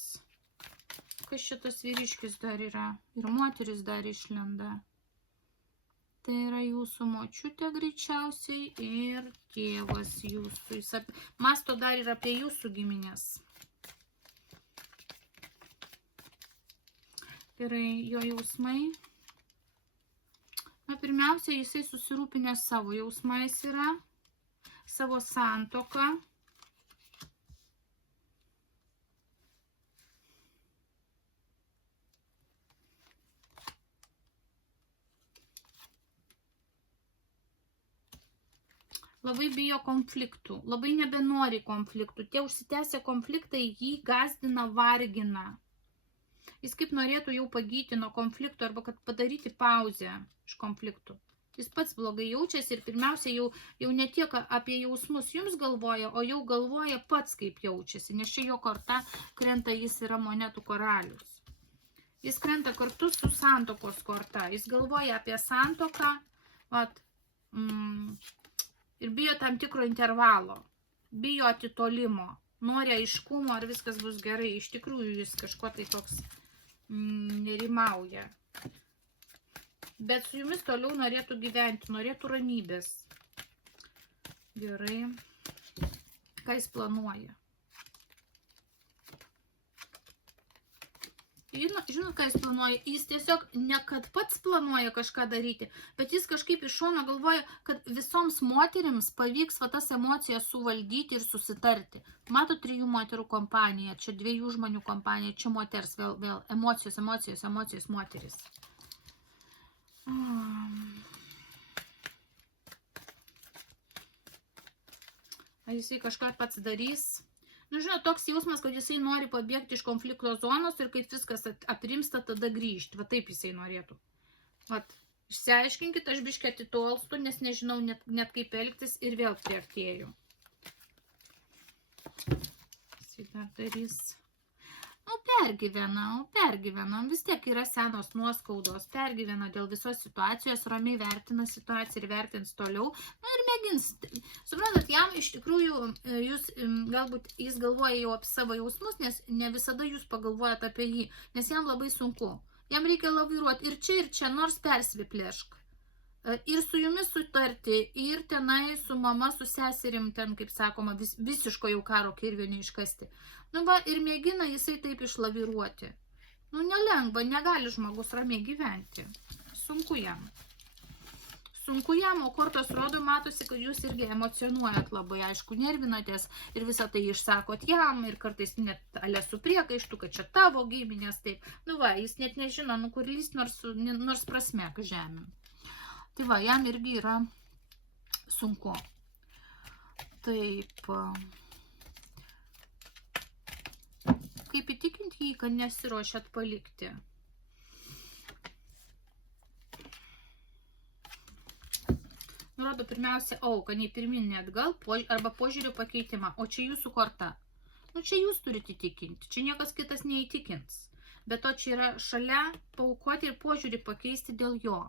Kas šitas vyriškis dar yra? Ir moteris dar išlenda. Tai yra jūsų močiutė greičiausiai ir tėvas jūsų. Jis mąsto dar ir apie jūsų giminės. Gerai, jo jausmai. Na, pirmiausia, jisai susirūpinęs savo jausmais yra, savo santuoką. Labai bijo konfliktų, labai nebenori konfliktų. Tie užsitęsę konfliktai jį gąsdina, vargina. Jis kaip norėtų jau pagyti nuo konfliktų arba kad padaryti pauzę iš konfliktų. Jis pats blogai jaučiasi ir pirmiausia jau ne tiek apie jausmus jums galvoja, o jau galvoja pats kaip jaučiasi, nes čia jo korta krenta, jis yra monetų karalius. Jis krenta kartu su santuokos korta. Jis galvoja apie santuoką ir bijo tam tikro intervalo, bijo atitolimo, nori aiškumo, ar viskas bus gerai. Iš tikrųjų jis kažko tai toks nerimauja. Bet su jumis toliau norėtų gyventi, norėtų ramybės. Gerai. Ką jis planuoja? Žinot, ką jis planuoja? Jis tiesiog ne kad pats planuoja kažką daryti, bet jis kažkaip iš šono galvoja, kad visoms moterims pavyks tas emocijas suvaldyti ir susitarti. Mato 3 moterų kompaniją, čia 2 žmonių kompanija, čia moters, vėl emocijos moteris. Ar jisai kažką pats darys? Nu, žinot, toks jausmas, kad jisai nori pabėgti iš konflikto zonos ir kaip viskas aprimsta, tada grįžti. Va taip jisai norėtų. Vat, išsiaiškinkit, aš biškį atitolstu, nes nežinau net kaip elgtis ir vėl priartėjau. Jisai dar darys. Nu, pergyvena. Vis tiek yra senos nuoskaudos. Pergyvena dėl visos situacijos, ramiai vertina situaciją ir vertins toliau. Nu, ir mėgins. Suprantat, jam iš tikrųjų, galbūt jis galvoja jau apie savo jausmus, nes ne visada jūs pagalvojat apie jį, nes jam labai sunku. Jam reikia laviruoti ir čia, nors persviplėšk. ir su jumis sutarti, ir tenai su mama, su seserim, ten, kaip sakoma, visiško jau karo kirvio neiškasti. Nu va, ir mėgina jisai taip išlaviruoti. Nu, nelengva, negali žmogus ramiai gyventi. Sunku jam. Sunku jam, o kortos rodo, matosi, kad jūs irgi emocionuojat labai, aišku, nervinatės ir visą tai išsakot jam ir kartais net ale su priekaištu, kad čia tavo giminės, taip. Nu va, jis net nežino, nu kur lįst, nors prasmek žemėm. Tai va, jam irgi yra sunku. Taip. Kaip įtikinti jį, kad nesiruošiat palikti? Nurodo pirmiausia auką, nei pirmin, nei atgal, arba požiūrių pakeitimą. O čia jūsų korta. Nu, čia jūs turite įtikinti. Čia niekas kitas neįtikins. Bet to čia yra šalia paaukoti ir požiūrį pakeisti dėl jo.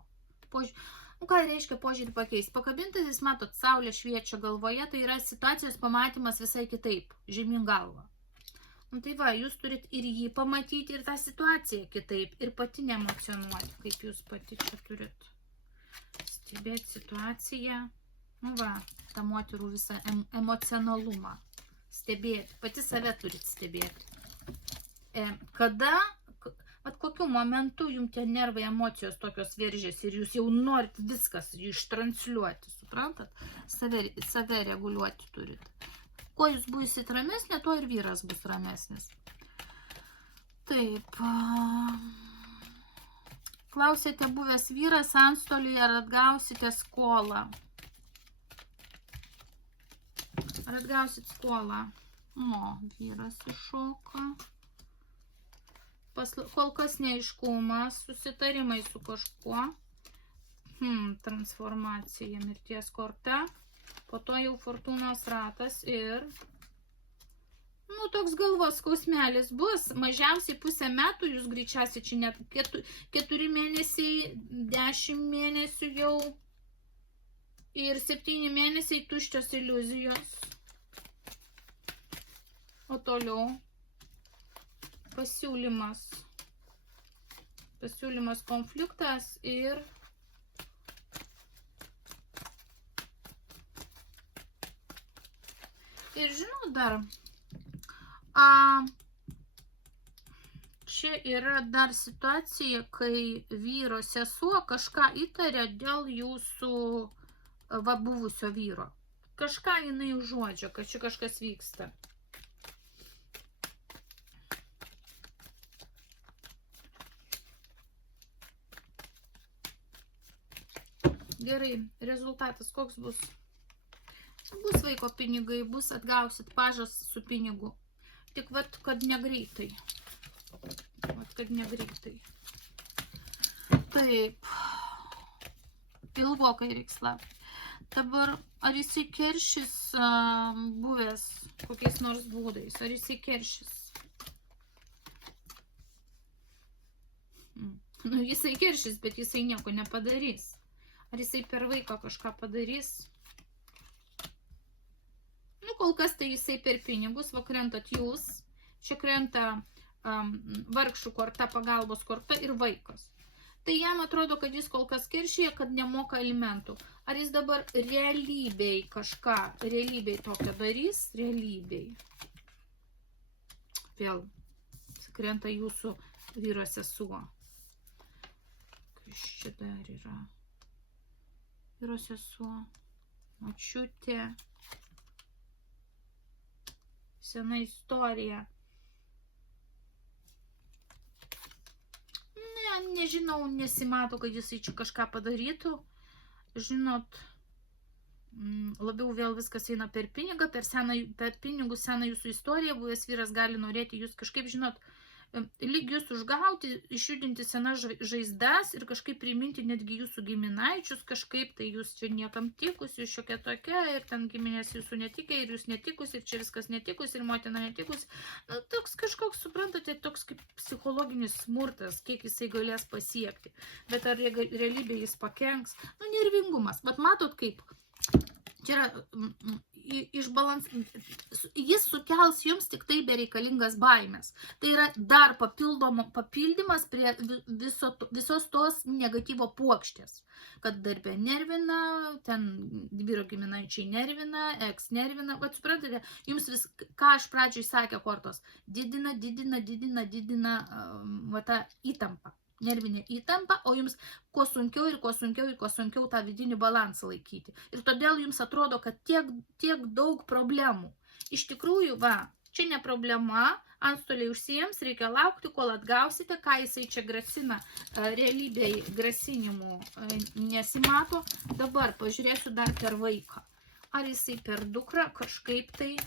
Nu, ką reiškia požiūrį pakeisti? Pakabintas, jis matot, saulė šviečia galvoje, tai yra situacijos pamatymas visai kitaip, žemyn galva. Nu, tai va, jūs turit ir jį pamatyti, ir tą situaciją kitaip, ir pati neemocionuoti, kaip jūs pati čia turit. Stebėti situaciją, nu va, tą moterų visą emocionalumą. Stebėti, pati save turit stebėti. Kada, vat kokiu momentu jums tie nervai, emocijos tokios veržės ir jūs jau norit viskas ištransliuoti, suprantat? Save reguliuoti turit. Kuo jūs būsit ramesnė, tuo ir vyras bus ramesnis. Taip. Klausėte buvęs vyras antstoliui, ar atgausite skolą. Ar atgausit skolą? O, vyras iššoka. Kol kas neaiškumas, susitarimai su kažkuo. Transformacija, mirties korta. Po to jau fortūnos ratas ir, nu, toks galvos skausmelis bus. Mažiausiai pusę metų, jūs greičiausiai čia net 4 mėnesiai, 10 mėnesių jau ir 7 mėnesiai tuščios iliuzijos. O toliau pasiūlymas. Pasiūlymas konfliktas ir žinot dar, čia yra dar situacija, kai vyro sesuo kažką įtarė dėl jūsų buvusio vyro. Kažką jinai užuodžia, kad čia kažkas vyksta. Gerai, rezultatas koks bus? Bus vaiko pinigai, bus atgausit pažas su pinigu. Tik vat, kad negreitai. Vat, kad negreitai. Taip. Ilgokai reiks laukti. Dabar, ar jisai keršys buvęs kokiais nors būdais? Ar jisai keršys? Nu, jisai keršys, bet jisai nieko nepadarys. Ar jisai per vaiką kažką padarys? Nu, kol kas tai jisai per pinigus, va krentat jūs, čia krenta vargšų korta, pagalbos korta ir vaikas. Tai jam atrodo, kad jis kol kas keršyje, kad nemoka alimentų. Ar jis dabar realybėj kažką, realybėj tokio darys? Realybėj. Vėl krenta jūsų vyro sesuo. Kas čia dar yra? Vyro sesuo, močiutė. Sena istorija. Ne, nežinau, nesimato, kad jisai čia kažką padarytų. Žinot, labiau vėl viskas eina per pinigą, per pinigus seną jūsų istoriją. Buvęs vyras gali norėti jūs kažkaip, žinot, lyg jūs užgauti, išjudinti senas žaizdas ir kažkaip priminti netgi jūsų giminaičius, kažkaip tai jūs čia niekam tikus, jūs šiokia tokia ir ten giminės jūsų netikė ir jūs netikus ir čia viskas netikus ir motina netikus. Nu, toks kažkoks, suprantate, toks kaip psichologinis smurtas, kiek jisai galės pasiekti. Bet ar realybė jis pakenks? Nu, nervingumas. Bet matot kaip, čia yra jis sukels jums tik tai bereikalingas baimės. Tai yra dar papildymas prie visos tos negatyvo puokštės. Kad darbė nervina, ten vyro giminaičiai nervina, eks nervina. Vat suprantate, jums vis, ką aš pradžiai sakė kortos, didina va tą įtampą. Nervinė įtampa, o jums kuo sunkiau ir kuo sunkiau tą vidinį balansą laikyti. Ir todėl jums atrodo, kad tiek daug problemų. Iš tikrųjų, va, čia ne problema, antstoliai užsiems, reikia laukti, kol atgausite, ką jisai čia grasina, realybėj grasinimų nesimato. Dabar pažiūrėsiu dar per vaiką. Ar jisai per dukrą kažkaip tai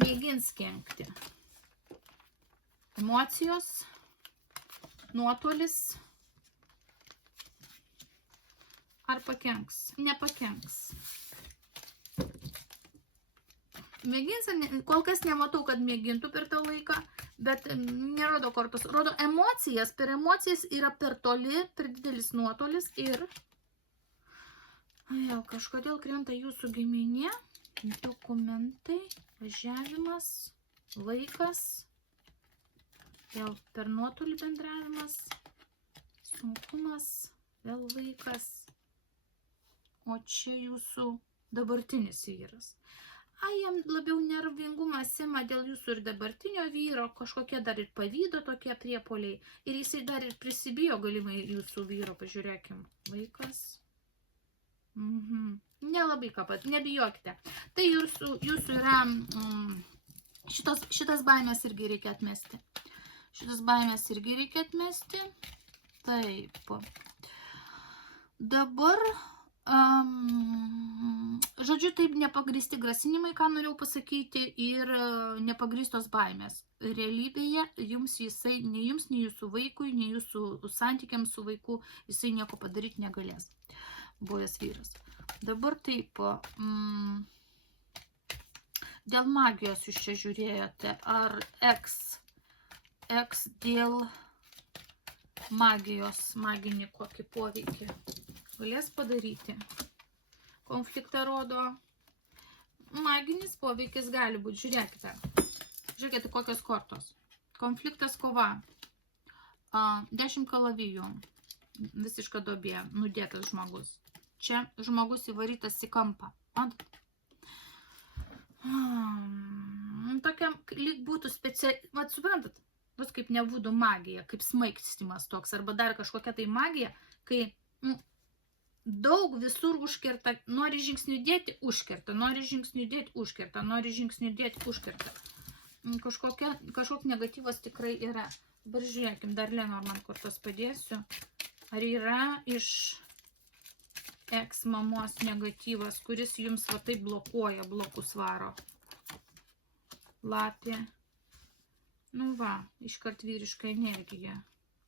mėgins kenkti. Emocijos. Nuotolis. Ar pakenks? Nepakenks. Mėgins, kol kas nematau, kad mėgintų per tą laiką, bet nerodo kortos. Rodo emocijas, per emocijas yra per toli, per didelis nuotolis ir kažkodėl krenta jūsų giminė, dokumentai, važiavimas, laikas. Vėl per nuotolį bendravimas, sunkumas, vėl vaikas, o čia jūsų dabartinis vyras. Jam labiau nervingumas ima dėl jūsų ir dabartinio vyro, kažkokie dar ir pavydo tokie priepoliai, ir jisai dar ir prisibijo galimai jūsų vyro, pažiūrėkim, vaikas. Nelabai ką pat, nebijokite. Tai jūsų yra, šitas baimės irgi reikia atmesti. Šitas baimės irgi reikia atmesti. Taip. Dabar, žodžiu, taip nepagristi grasinimai, ką norėjau pasakyti, ir nepagristos baimės. Realybėje jums jisai, nei jums, nei jūsų vaikui, nei jūsų santykiams su vaiku, jisai nieko padaryti negalės. Buvęs vyras. Dabar taip. Dėl magijos jūs čia žiūrėjote, ar X dėl magijos, maginį kokį poveikį galės padaryti. Konfliktą rodo. Maginis poveikis gali būti. Žiūrėkite, kokios kortos. Konfliktas, kova. 10 kalavijų. Visiška duobė. Nudėtas žmogus. Čia žmogus įvarytas į kampą. Tokiam lyg būtų specialiai. Vat suprantat? Vat kaip nebūtų magija, kaip smaigstymas toks, arba dar kažkokia tai magija, kai daug visur užkerta, nori žingsnių dėti, užkerta, nori žingsnių dėti, užkerta, nori žingsnių dėti, užkerta. Kažkoks negatyvas tikrai yra. Dabar žiūrėkim, dar Lenormand kortas padėsiu. Ar yra iš eks mamos negatyvas, kuris jums va taip blokuoja, blokus varo? Lapė. Nu va, iškart vyriška energija.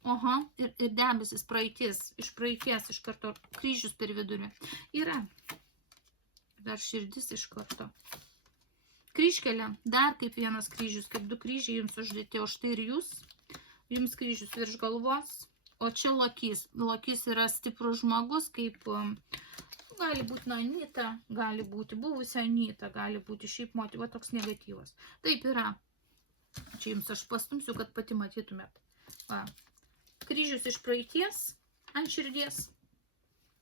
Oha, ir debesis praeities, iš praeities iš karto kryžius per vidurį. Yra. Dar širdis iš karto. Kryžkelė, dar kaip vienas kryžius, kaip 2 kryžiai jums uždėti, o štai ir jums kryžius virš galvos, o čia lokys. Lokys yra stiprus žmogus, kaip gali būti Anita, gali būti buvusi Anita, gali būti šiaip motyva, toks negatyvas. Taip yra. Čia jums aš pastumsiu, kad pati matytumėt. Va. Kryžius iš praeities ant širdies.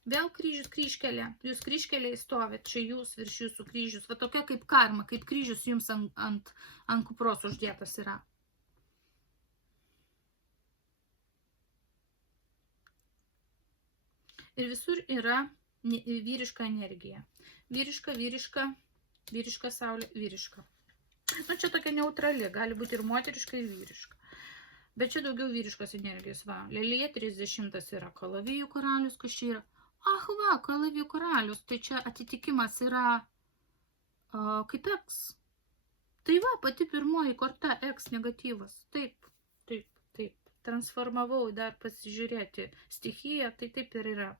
Vėl kryžius, kryžkelė. Jūs kryžkelėje stovit, čia jūs virš jūsų kryžius. Va tokia kaip karma, kaip kryžius jums ant kupros uždėtas yra. Ir visur yra vyriška energija. Vyriška saulė, vyriška. Nu, čia tokia neutrali, gali būti ir moteriška, ir vyriška. Bet čia daugiau vyriškos energijos. Va, lėlėje 30 yra kalavijų karalius, kas čia yra? Va, kalavijų karalius, tai čia atitikimas yra kaip X. Tai va, pati pirmoji korta X negatyvas. Taip. Transformavau dar pasižiūrėti stichiją, tai taip ir yra.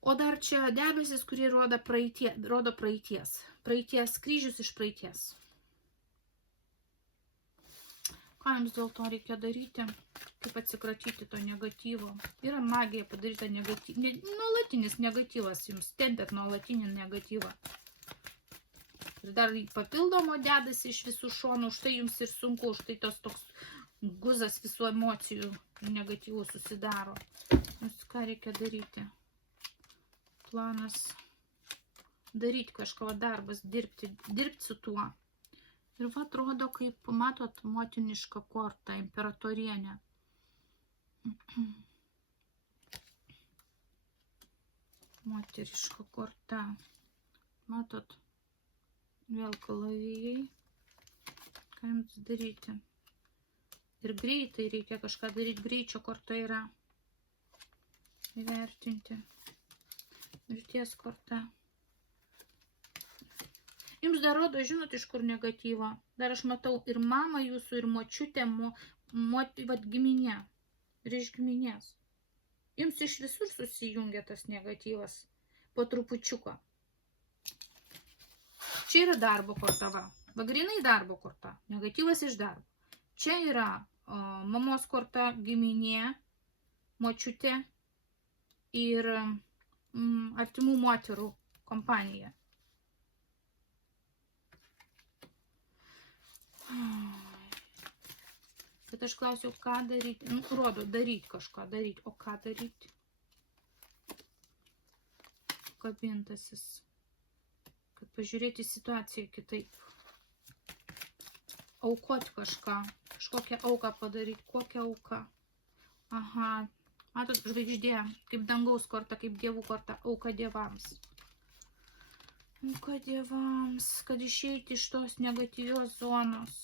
O dar čia debesis, kurie rodo praeities. Praeities, kryžius iš praeities. Ką jums dėl to reikia daryti? Kaip atsikratyti to negatyvo? Yra magija padaryta negatyva. nuolatinis negatyvas, jums tempėt nuolatinį negatyvą. Ir dar papildomo dedasi iš visų šonų, už tai jums ir sunku, už tai tos toks guzas visų emocijų negatyvų susidaro. Jūs ką reikia daryti? Planas daryti kažką darbas, dirbti su tuo. Ir va atrodo, kaip matot, motiniška korta, imperatorienė. Moteriška korta. Matot, vėl kalavijai. Ką jums daryti? Ir greitai reikia kažką daryti. Greičio korta yra. Įvertinti. Mirties korta. Jums dar rodo, žinot, iš kur negatyvo. Dar aš matau ir mamą jūsų, ir močiutę, vat giminė. Ir iš giminės. Jums iš visur susijungia tas negatyvas. Po trupučiuką. Čia yra darbo korta, va. Va grinai darbo korta. Negatyvas iš darbo. Čia yra mamos korta, giminė, močiutė ir artimų moterų kompanija. Bet aš klausiau, ką daryti. Nu, rodo, daryti kažką, daryti. O ką daryti? Kabintasis. Kad pažiūrėti situaciją kitaip. Aukoti kažką. Kažkokią auką padaryti. Kokią auką? Aha. Matot, žvaigždė. Kaip dangaus korta, kaip dievų korta. Auka dievams. Auka dievams. Kad išeiti iš tos negatyvios zonos.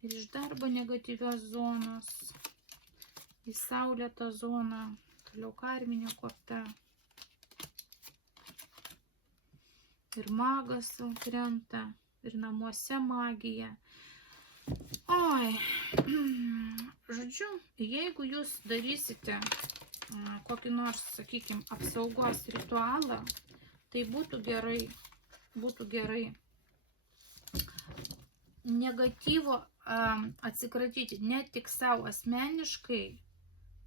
Ir iš darbo negatyvios zonos. Į saulėtą zoną. Toliau karminė korta. Ir magas krenta, ir namuose magija. Oi, žodžiu, jeigu jūs darysite kokį nors, sakykime, apsaugos ritualą, tai būtų gerai negatyvo atsikratyti ne tik savo asmeniškai,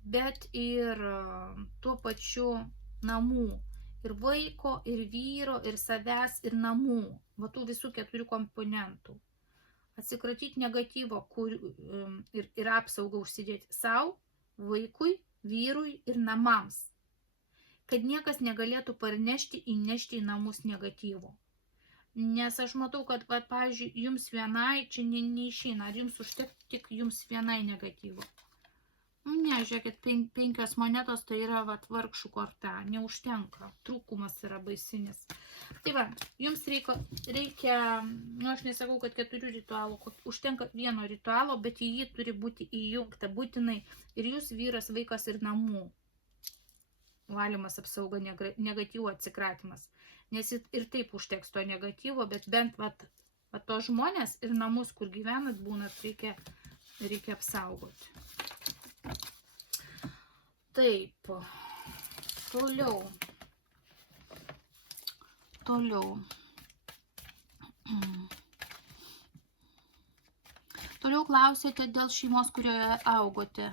bet ir tuo pačiu namų. Ir vaiko, ir vyro, ir savęs, ir namų. Va tų visų 4 komponentų. Atsikratyti negatyvo ir apsaugą užsidėti savo, vaikui, vyrui ir namams. Kad niekas negalėtų parnešti, įnešti į namus negatyvo. Nes aš matau, kad, va, pavyzdžiui, jums vienai čia neišeina. Ar jums užtektų tik jums vienai negatyvo? Ne, žiūrėkit, 5 monetos tai yra vargšų korta, neužtenka, trūkumas yra baisinis. Tai va, jums reikia, nu aš nesakau, kad 4 ritualų, užtenka 1 ritualo, bet į jį turi būti įjungta būtinai ir jūs vyras, vaikas ir namų. Valymas, apsauga, negatyvo atsikratymas. Nes ir taip užteks to negatyvo, bet bent va to žmonės ir namus, kur gyvenat, būnat, reikia apsaugoti. Taip, toliau. Toliau klausėte dėl šeimos, kurioje augote.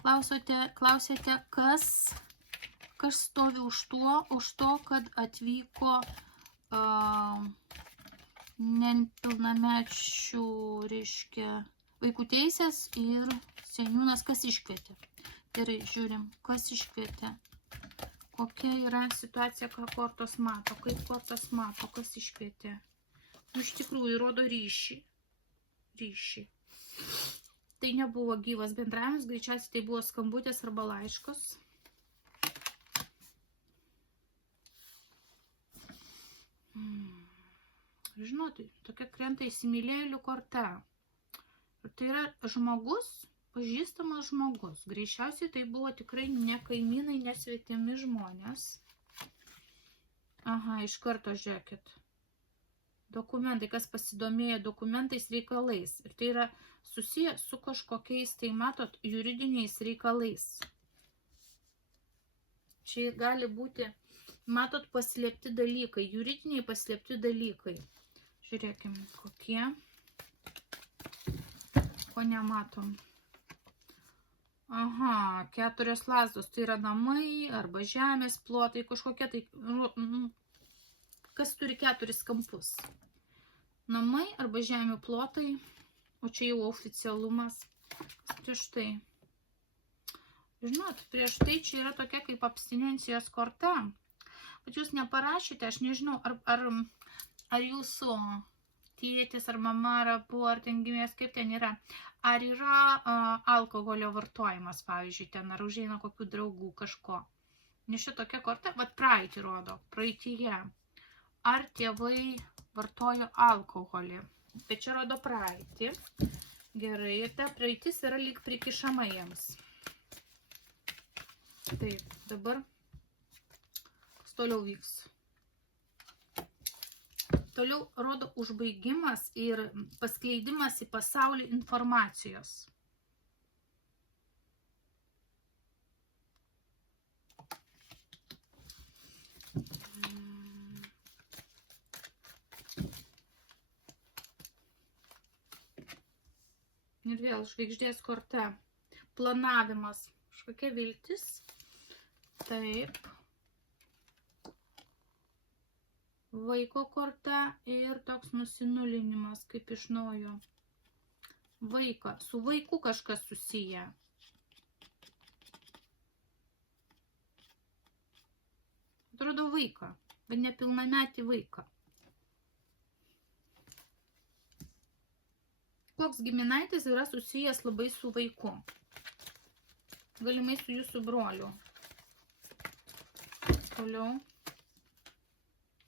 Klausėte, kas stovi už to, kad atvyko nepilnamečių, reiškia, vaikų teisės ir seniūnas, kas iškvietė. Gerai, žiūrim, kas iškvietė. Kokia yra situacija, ką kortos mato, kaip kortos mato, kas iškvietė. Iš tikrųjų, rodo ryšį. Tai nebuvo gyvas bendravimas, greičiausiai tai buvo skambutis arba laiškas. Žinot, tokia krenta įsimylėjėlių korta. Ir tai yra žmogus, pažįstamas žmogus. Greičiausiai tai buvo tikrai ne kaimynai, ne svetimi žmonės. Aha, iš karto žiūrėkit. Dokumentai, kas pasidomėjo dokumentais reikalais. Ir tai yra susiję su kažkokiais, tai matot, juridiniais reikalais. Čia gali būti, matot, paslėpti dalykai, juridiniai paslėpti dalykai. Žiūrėkim, kokie. Ko nematom. Aha, 4 lazdos, tai yra namai arba žemės plotai, kažkokie tai, kas turi 4 kampus. Namai arba žemių plotai, o čia jau oficialumas. Prieš tai. Žinot, prieš tai čia yra tokia kaip abstinencijos korta. Bet jūs neparašėte, aš nežinau, ar jūsų tėtis ar mama ar abu, ar ten gimės, kaip ten yra. Ar yra alkoholio vartojimas, pavyzdžiui, ten, ar užeina kokių draugų kažko. Nes čia tokia korta, vat praeitį rodo, praeityje. Ar tėvai vartojo alkoholį. Bet čia rodo praeitį. Gerai, ir ta praeitis yra lyg prikišama jiems. Taip, dabar kas toliau vyks. Toliau rodo užbaigimas ir paskleidimas į pasaulį informacijos. Ir vėl žvaigždės korta. Planavimas. Kažkokia viltis. Taip. Vaiko korta ir toks nusinulinimas, kaip iš naujo. Vaiką. Su vaiku kažkas susiję. Atrodo vaiką, bet nepilnametį vaiką. Koks giminaitis yra susijęs labai su vaiku. Galimai su jūsų broliu. Toliau.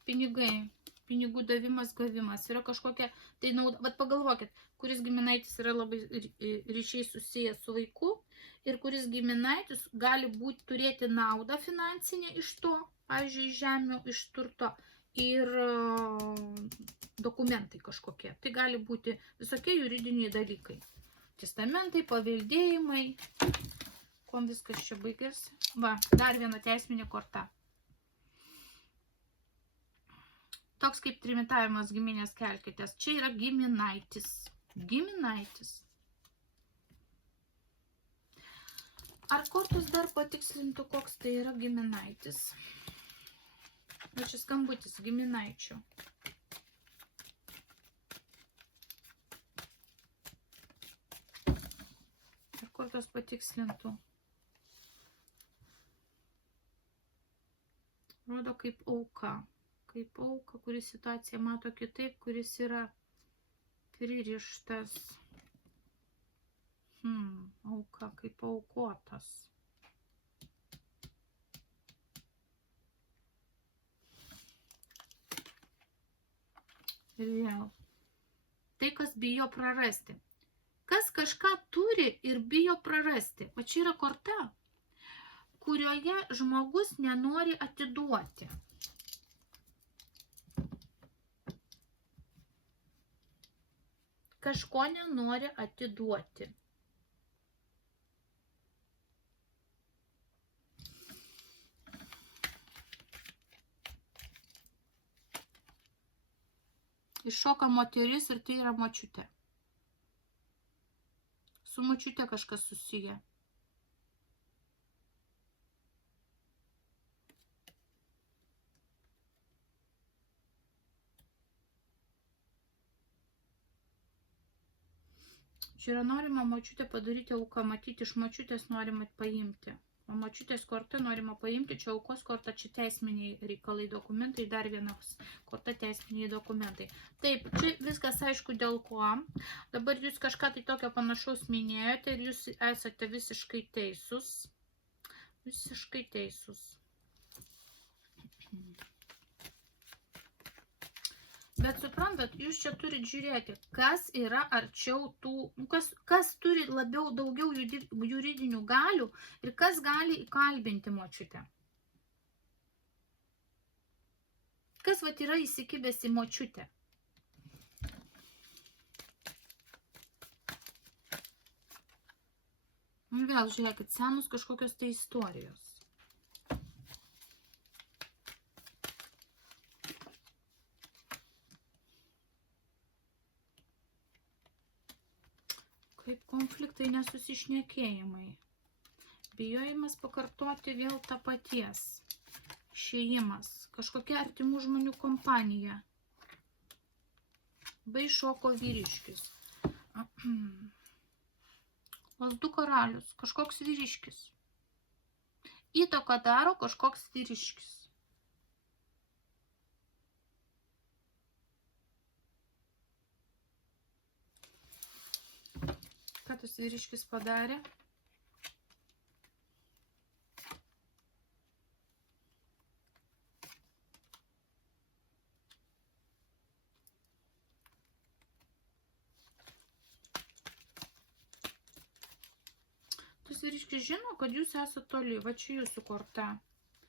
Pinigai. Pinigų davimas, gavimas. Yra kažkokia, tai nauda. Vat pagalvokit, kuris giminaitis yra labai ryšiai susijęs su vaiku ir kuris giminaitis gali būti turėti naudą finansinę iš to, pavyzdžiui, žemių, iš turto ir dokumentai kažkokie. Tai gali būti visokie juridiniai dalykai. Testamentai, paveldėjimai. Kuom viskas čia baigėsi? Va, dar viena teisminė korta. Toks kaip trimitavimas giminės kelkitės. Čia yra giminaitis. Giminaitis. Ar kortos dar patikslintų, koks tai yra giminaitis? Va čia skambutis giminaičių. Ar kortos patikslintų? Rodo kaip auka. Kaip auka, kuris situaciją mato kitaip, kuris yra pririštas. Auka kaip aukotas. Ir vėl. Tai, kas bijo prarasti. Kas kažką turi ir bijo prarasti. O čia yra korta, kurioje žmogus nenori atiduoti. Kažko nenori atiduoti. Iššoka moteris ir tai yra močiutė. Su močiutė kažkas susiję. Čia yra norima močiutę padaryti auką, matyti iš močiutės norima paimti. O močiutės korta norima paimti, čia aukos korta, čia teisminiai reikalai dokumentai, dar vienas korta teisminiai dokumentai. Taip, čia viskas aišku dėl ko. Dabar jūs kažką tai tokio panašaus minėjote ir jūs esate visiškai teisūs. Visiškai teisūs. Bet suprantat, jūs čia turit žiūrėti, kas yra arčiau tų, kas turi daugiau juridinių galių ir kas gali įkalbinti močiutę. Kas vat yra įsikibęs į močiutę. Vėl žiūrėkit, senus kažkokios tai istorijos. Kaip konfliktai, nesusišnekėjimai. Bijojimas pakartoti vėl tą paties. Išėjimas. Kažkokia artimų žmonių kompanija. Bei šoko vyriškis. Lazdų karalius. Kažkoks vyriškis. Įtaką daro kažkoks vyriškis. Ką tas vyriškis padarė? Tas vyriškis žino, kad jūs esate toli, va čia jūsų korta.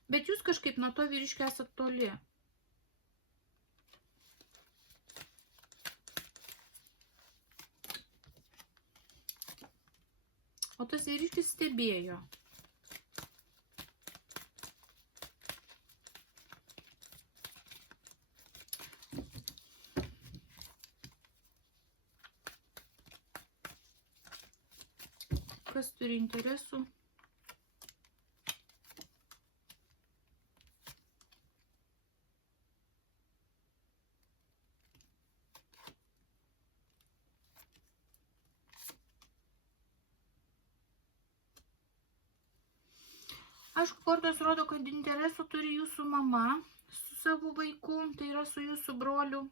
Bet jūs kažkaip nuo to vyriškio esate toli. O tas vyriškis stebėjo. Kas turi interesų? Aišku, kortos rodo, kad interesų turi jūsų mama su savo vaiku, tai yra su jūsų broliu.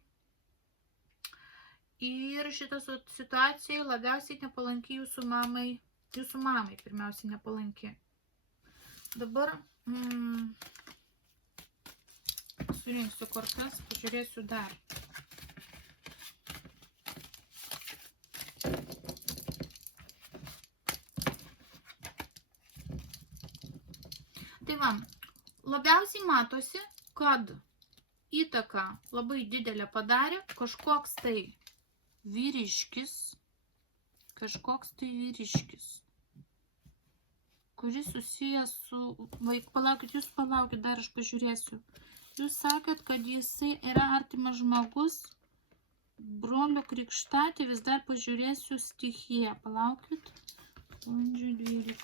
Ir šita situacija labiausiai nepalanki jūsų mamai pirmiausiai nepalanki. Dabar surinksiu kortas, pažiūrėsiu dar. Tai va, labiausiai matosi, kad įtaką labai didelę padarė kažkoks tai vyriškis, kuris susijęs su vaiku. Palaukit, dar aš pažiūrėsiu. Jūs sakėt, kad jisai yra artimas žmogus, brolio krikštatėvis, dar pažiūrėsiu stichiją. Palaukit. 12.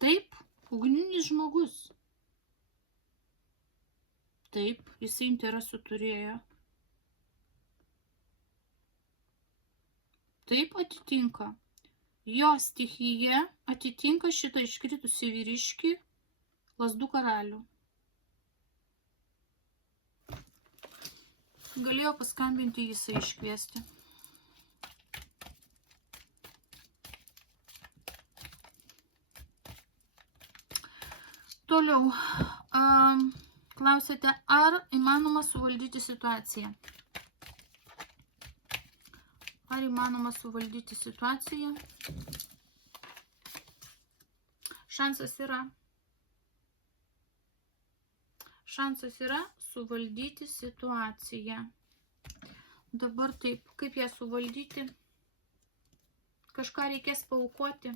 Taip, ugninis žmogus. Taip, jisai interesų turėjo. Taip atitinka. Jo stichija atitinka šitą iškritusi vyriškį lazdų karalių. Galėjo paskambinti jisai iškviesti. Toliau. Klausėte, ar įmanoma suvaldyti situaciją? Ar įmanoma suvaldyti situaciją? Šansas yra. Šansas yra suvaldyti situaciją. Dabar taip, kaip ją suvaldyti? Kažką reikės paaukoti.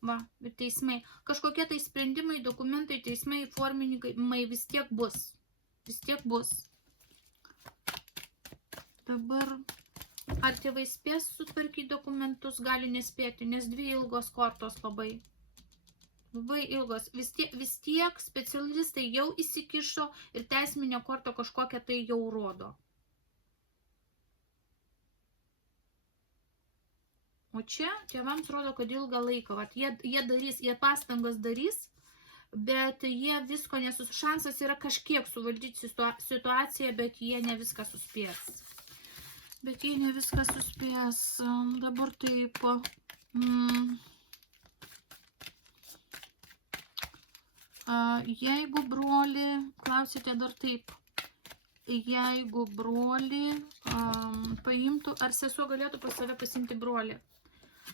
Va, ir teismai. Kažkokie tai sprendimai, dokumentai, teismai, forminimai vis tiek bus. Vis tiek bus. Dabar, ar tėvai spės sutvarkyti dokumentus, gali nespėti, nes 2 ilgos kortos labai. Labai ilgos. Vis tiek specialistai jau įsikišo ir teisminė korta kažkokią tai jau rodo. O čia tėvams rodo, kad ilgą laiką. Vat, jie darys, jie pastangas darys, bet jie visko šansas yra kažkiek suvaldyti situaciją, bet jie ne viską suspės. Dabar taip. Jeigu brolį, klausite dar taip. Jeigu brolį paimtų, ar sesuo galėtų pas save pasimti brolį?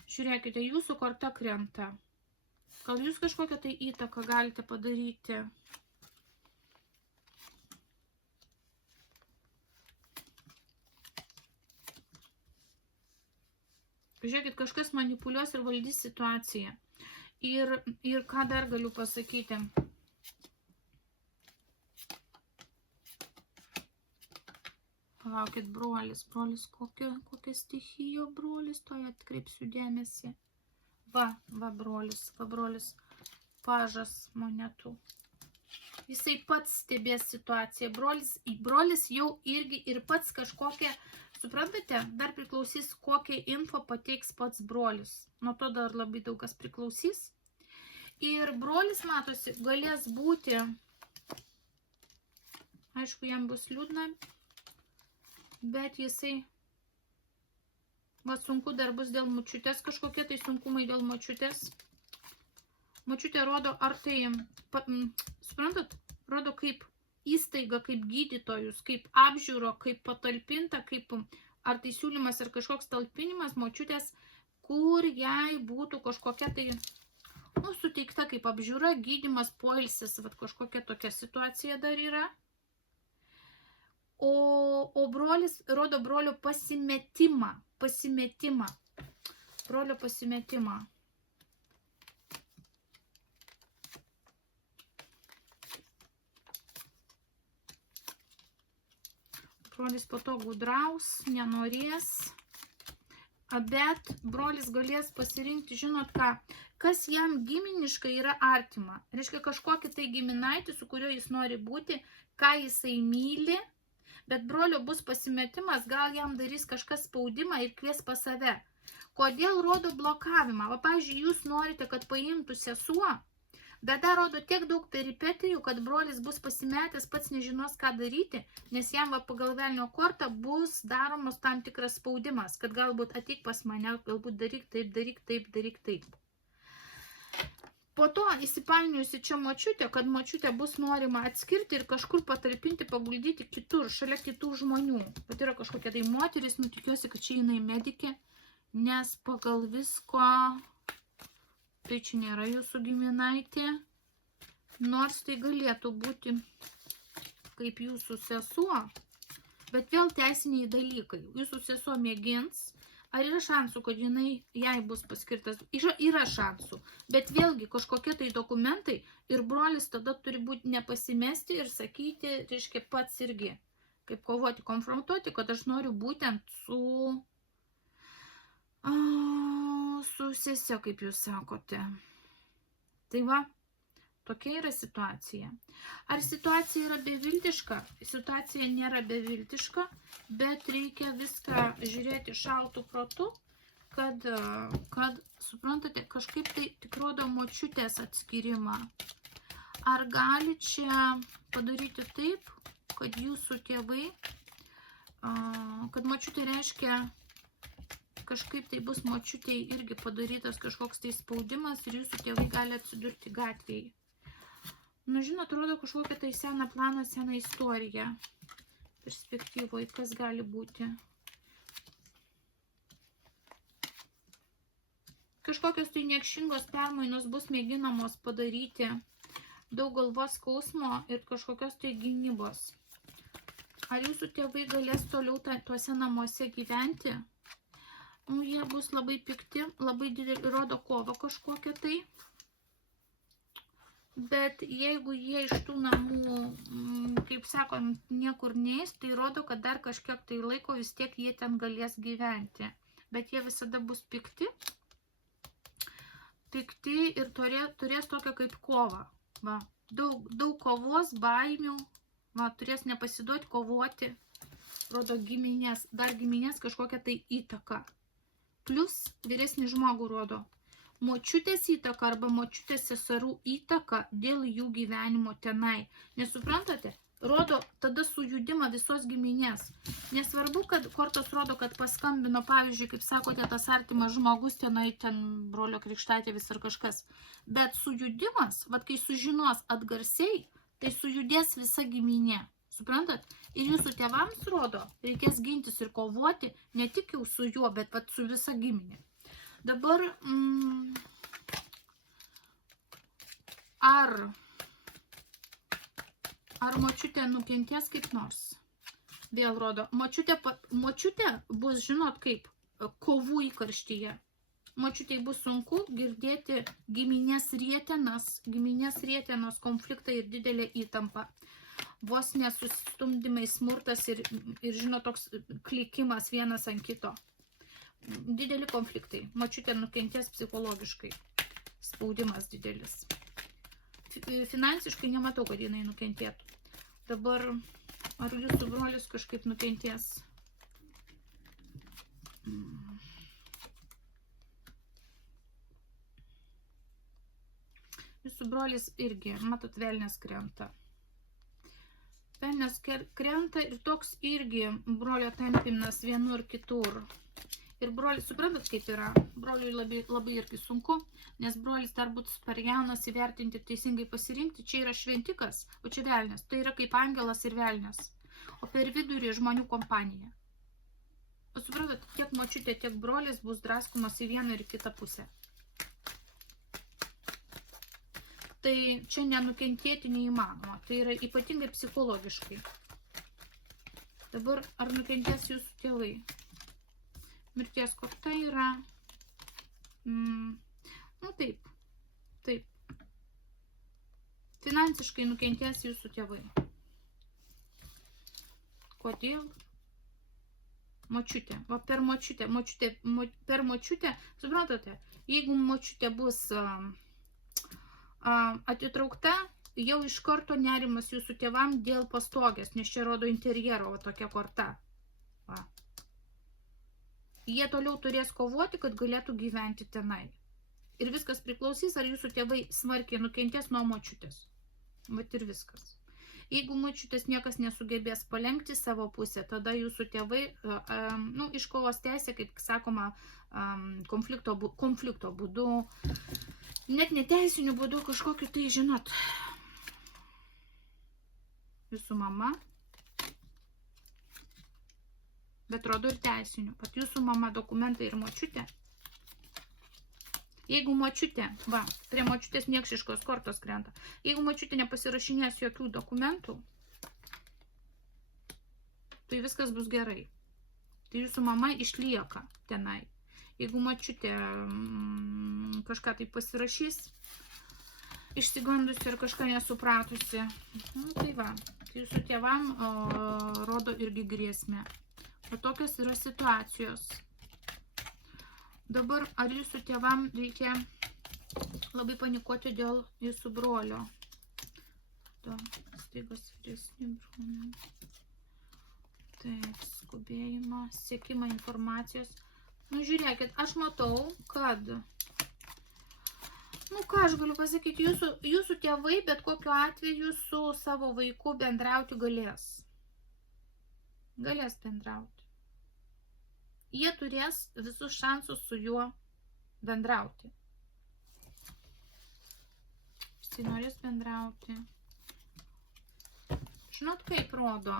Žiūrėkite, jūsų korta krenta. Gal jūs kažkokią tai įtaką galite padaryti? Žiūrėkit, kažkas manipuliuos ir valdys situaciją. Ir ką dar galiu pasakyti? Palaukit, brolis, kokia stichijo brolis, to atkreipsiu dėmesį. Va brolis, pažas monetų. Jisai pats stebės situaciją. Brolis jau irgi ir pats kažkokią, suprantate, dar priklausys, kokią info pateiks pats brolis. Nuo to dar labai daug kas priklausys. Ir brolis, matosi, galės būti, aišku, jam bus liūdna, bet jisai, va, sunku dar bus dėl močiutės, kažkokie tai sunkumai dėl močiutės. Močiutė rodo, ar tai, suprantat, rodo kaip įstaiga, kaip gydytojus, kaip apžiūro, kaip patalpinta, kaip, ar tai siūlymas ar kažkoks talpinimas močiutės, kur jai būtų kažkokia tai, nu, suteikta kaip apžiūra, gydymas, poilsis, vat kažkokia tokia situacija dar yra. O brolis rodo brolio pasimetimą. Brolio pasimetimą. Brolis po to gudraus, nenorės, bet brolis galės pasirinkti, žinot ką, kas jam giminiškai yra artima. Reiškia kažkokį tai giminaitį, su kuriuo jis nori būti, ką jisai myli, bet brolio bus pasimetimas, gal jam darys kažkas spaudimą ir kvies pas save. Kodėl rodo blokavimą? Va, pavyzdžiui, jūs norite, kad paimtų sesuo, bet dar rodo tiek daug peripetijų, kad brolis bus pasimetęs, pats nežinos, ką daryti, nes jam va, pagal velnio kortą bus daromos tam tikras spaudimas, kad galbūt ateik pas mane, galbūt daryk taip. Po to įsipainiojusi čia močiutė, kad močiutė bus norima atskirti ir kažkur patalpinti, paguldyti kitur, šalia kitų žmonių. Bet yra kažkokia tai moteris, nu tikiuosi, kad čia jinai medikė, nes pagal visko... Tai čia nėra jūsų giminaitė, nors tai galėtų būti kaip jūsų sesuo, bet vėl teisiniai dalykai. Jūsų sesuo mėgins, ar yra šansų, kad jai bus paskirtas? Yra šansų, bet vėlgi kažkokie tai dokumentai ir brolis tada turi būti nepasimesti ir sakyti, reiškia pats irgi, kaip kovoti, konfrontuoti, kad aš noriu būtent su sese, kaip jūs sakote. Tai va, tokia yra situacija. Ar situacija yra beviltiška? Situacija nėra beviltiška, bet reikia viską žiūrėti šaltų protu, kad suprantate, kažkaip tai tik rodo močiutės atskyrimą. Ar gali čia padaryti taip, kad jūsų tėvai, kad močiutė reiškia, kažkaip tai bus močiutei irgi padarytas kažkoks tai spaudimas ir jūsų tėvai gali atsidurti gatvėje. Nu, žinot, atrodo kažkokia tai seną planą, seną istoriją perspektyvoje, kas gali būti. Kažkokios tai niekšingos permainos bus mėginamos padaryti, daug galvos skausmo ir kažkokios tai gynybos. Ar jūsų tėvai galės toliau tuose namuose gyventi? Nu, jie bus labai pikti, labai didelį, rodo kovą kažkokią tai. Bet jeigu jie iš tų namų, kaip sakom, niekur neis, tai rodo, kad dar kažkiek tai laiko vis tiek jie ten galės gyventi. Bet jie visada bus pikti ir turės tokią kaip kovą. Va, daug kovos, baimių, va, turės nepasiduoti, kovoti. Rodo giminės, dar giminės kažkokią tai įtaką. Plus vyresnį žmogų rodo močiutės įtaka arba močiutės seserų įtaka dėl jų gyvenimo tenai. Nesuprantate? Rodo tada sujudimą visos giminės. Nesvarbu, kad kortos rodo, kad paskambino, pavyzdžiui, kaip sakote, tas artimas žmogus tenai, ten brolio krikštatėvis ar kažkas. Bet sujudimas, vat kai sužinos atgarsiai, tai sujudės visa giminė. Suprantat? Ir jūsų tėvams rodo, reikės gintis ir kovoti, ne tik jau su juo, bet pat su visa giminė. Dabar, ar močiutė nukentės kaip nors? Vėl rodo, močiutė bus, žinot kaip, kovų įkarštyje. Močiutei bus sunku girdėti giminės rietenos konfliktą ir didelę įtampą. vos nesustumdymai, smurtas ir žinot, toks klikimas vienas ant kito. Dideli konfliktai. Močiutė nukentės psichologiškai. Spaudimas didelis. Finansiškai nematau, kad jinai nukentėtų. Dabar, ar jūsų brolis kažkaip nukentės? Jūsų brolis irgi, matot, velnės krenta. Velnės krenta ir toks irgi brolio tampymas vienur kitur. Ir brolis, suprantat, kaip yra, broliui labai irgi sunku, nes brolis dar būtų super jaunas įvertinti, teisingai pasirinkti, čia yra šventikas, o čia velnės, tai yra kaip angelas ir velnės, o per vidurį žmonių kompanija. O suprantat, tiek močiutė, tiek brolis bus draskomas į vieną ir kitą pusę. Tai čia nenukentėti neįmanoma, tai yra ypatingai psichologiškai. Dabar ar nukentės jūsų tėvai? Mirties korta yra, nu taip. Finansiškai nukentės jūsų tėvai. Kodėl? Močiutė. Va per močiutę, suprantate, jeigu močiutė bus atitraukta, jau iš karto nerimas jūsų tėvam dėl pastogės, nes čia rodo interjero va, tokia korta. Va. Jie toliau turės kovoti, kad galėtų gyventi tenai. Ir viskas priklausys, ar jūsų tėvai smarkiai nukentės nuo močiutės. Vat ir viskas. Jeigu močiutės niekas nesugebės palenkti savo pusę, tada jūsų tėvai iškovos teisę, kaip sakoma, konflikto būdu, net neteisiniu būdu kažkokiu tai, žinot, jūsų mama, bet rodo ir teisinių. Pat jūsų mama, dokumentai ir močiutė. Jeigu močiutė, va, prie močiutės niekšiškos kortos krenta. Jeigu močiutė nepasirašinės jokių dokumentų, tai viskas bus gerai. Tai jūsų mama išlieka tenai. Jeigu močiutė kažką tai pasirašys, išsigandusi ir kažką nesupratusi, tai va, tai jūsų tėvam rodo irgi grėsmę. O tokios yra situacijos. Dabar ar jūsų tėvam reikia labai panikuoti dėl jūsų brolio? Staigas vyresni broliai. Taip, skubėjimą, siekimą informacijos. Nu, žiūrėkit, aš matau, kad, ką aš galiu pasakyti, jūsų tėvai bet kokiu atveju su savo vaiku bendrauti galės. Galės bendrauti. Jie turės visus šansus su juo bendrauti. Jis norės bendrauti. Žinot, kaip rodo?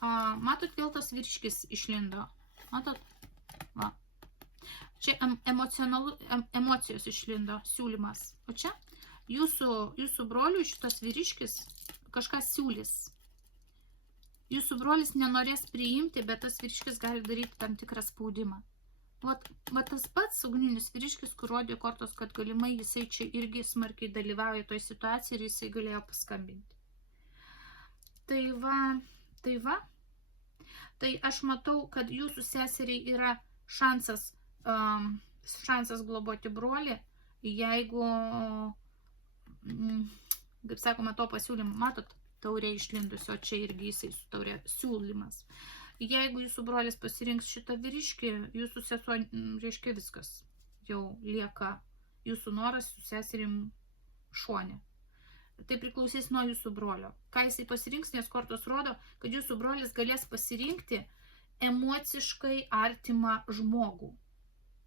Matot, vėl tas vyriškis išlindo. Matot? Va. Čia emocijos išlindo, siūlymas. O čia jūsų broliui šitas vyriškis kažką siūlys. Jūsų brolis nenorės priimti, bet tas vyriškis gali daryti tam tikrą spaudimą. Va tas pats ugninis vyriškis, kur rodė kortos, kad galimai jisai čia irgi smarkiai dalyvauja toj situacijai ir jisai galėjo paskambinti. Tai va. Tai aš matau, kad jūsų seseriai yra šansas globoti brolį, jeigu, kaip sakoma, to pasiūlymą, matot, taurė išlindusio, čia irgi jisai su taurė siūlymas. Jeigu jūsų brolis pasirinks šitą vyriškį, jūsų sesuo, reiškia viskas, jau lieka jūsų noras su seserim šone. Tai priklausys nuo jūsų brolio. Ką jisai pasirinks, nes kortos rodo, kad jūsų brolis galės pasirinkti emociškai artimą žmogų,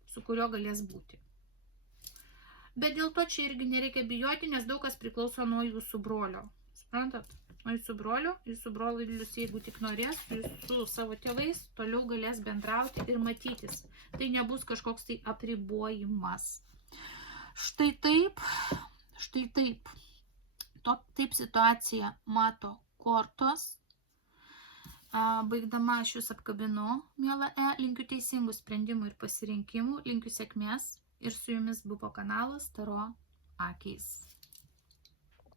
su kurio galės būti. Bet dėl to čia irgi nereikia bijoti, nes daug kas priklauso nuo jūsų brolio. Suprantat? Nuo jūsų brolio, jūsų brolis, jeigu tik norės, su savo tėvais toliau galės bendrauti ir matytis. Tai nebus kažkoks tai apribojimas. Štai taip. Taip situaciją mato kortos. Baigdama aš jūs apkabinu, miela linkiu teisingų sprendimų ir pasirinkimų, linkiu sėkmės ir su jumis buvo kanalas Taro akys.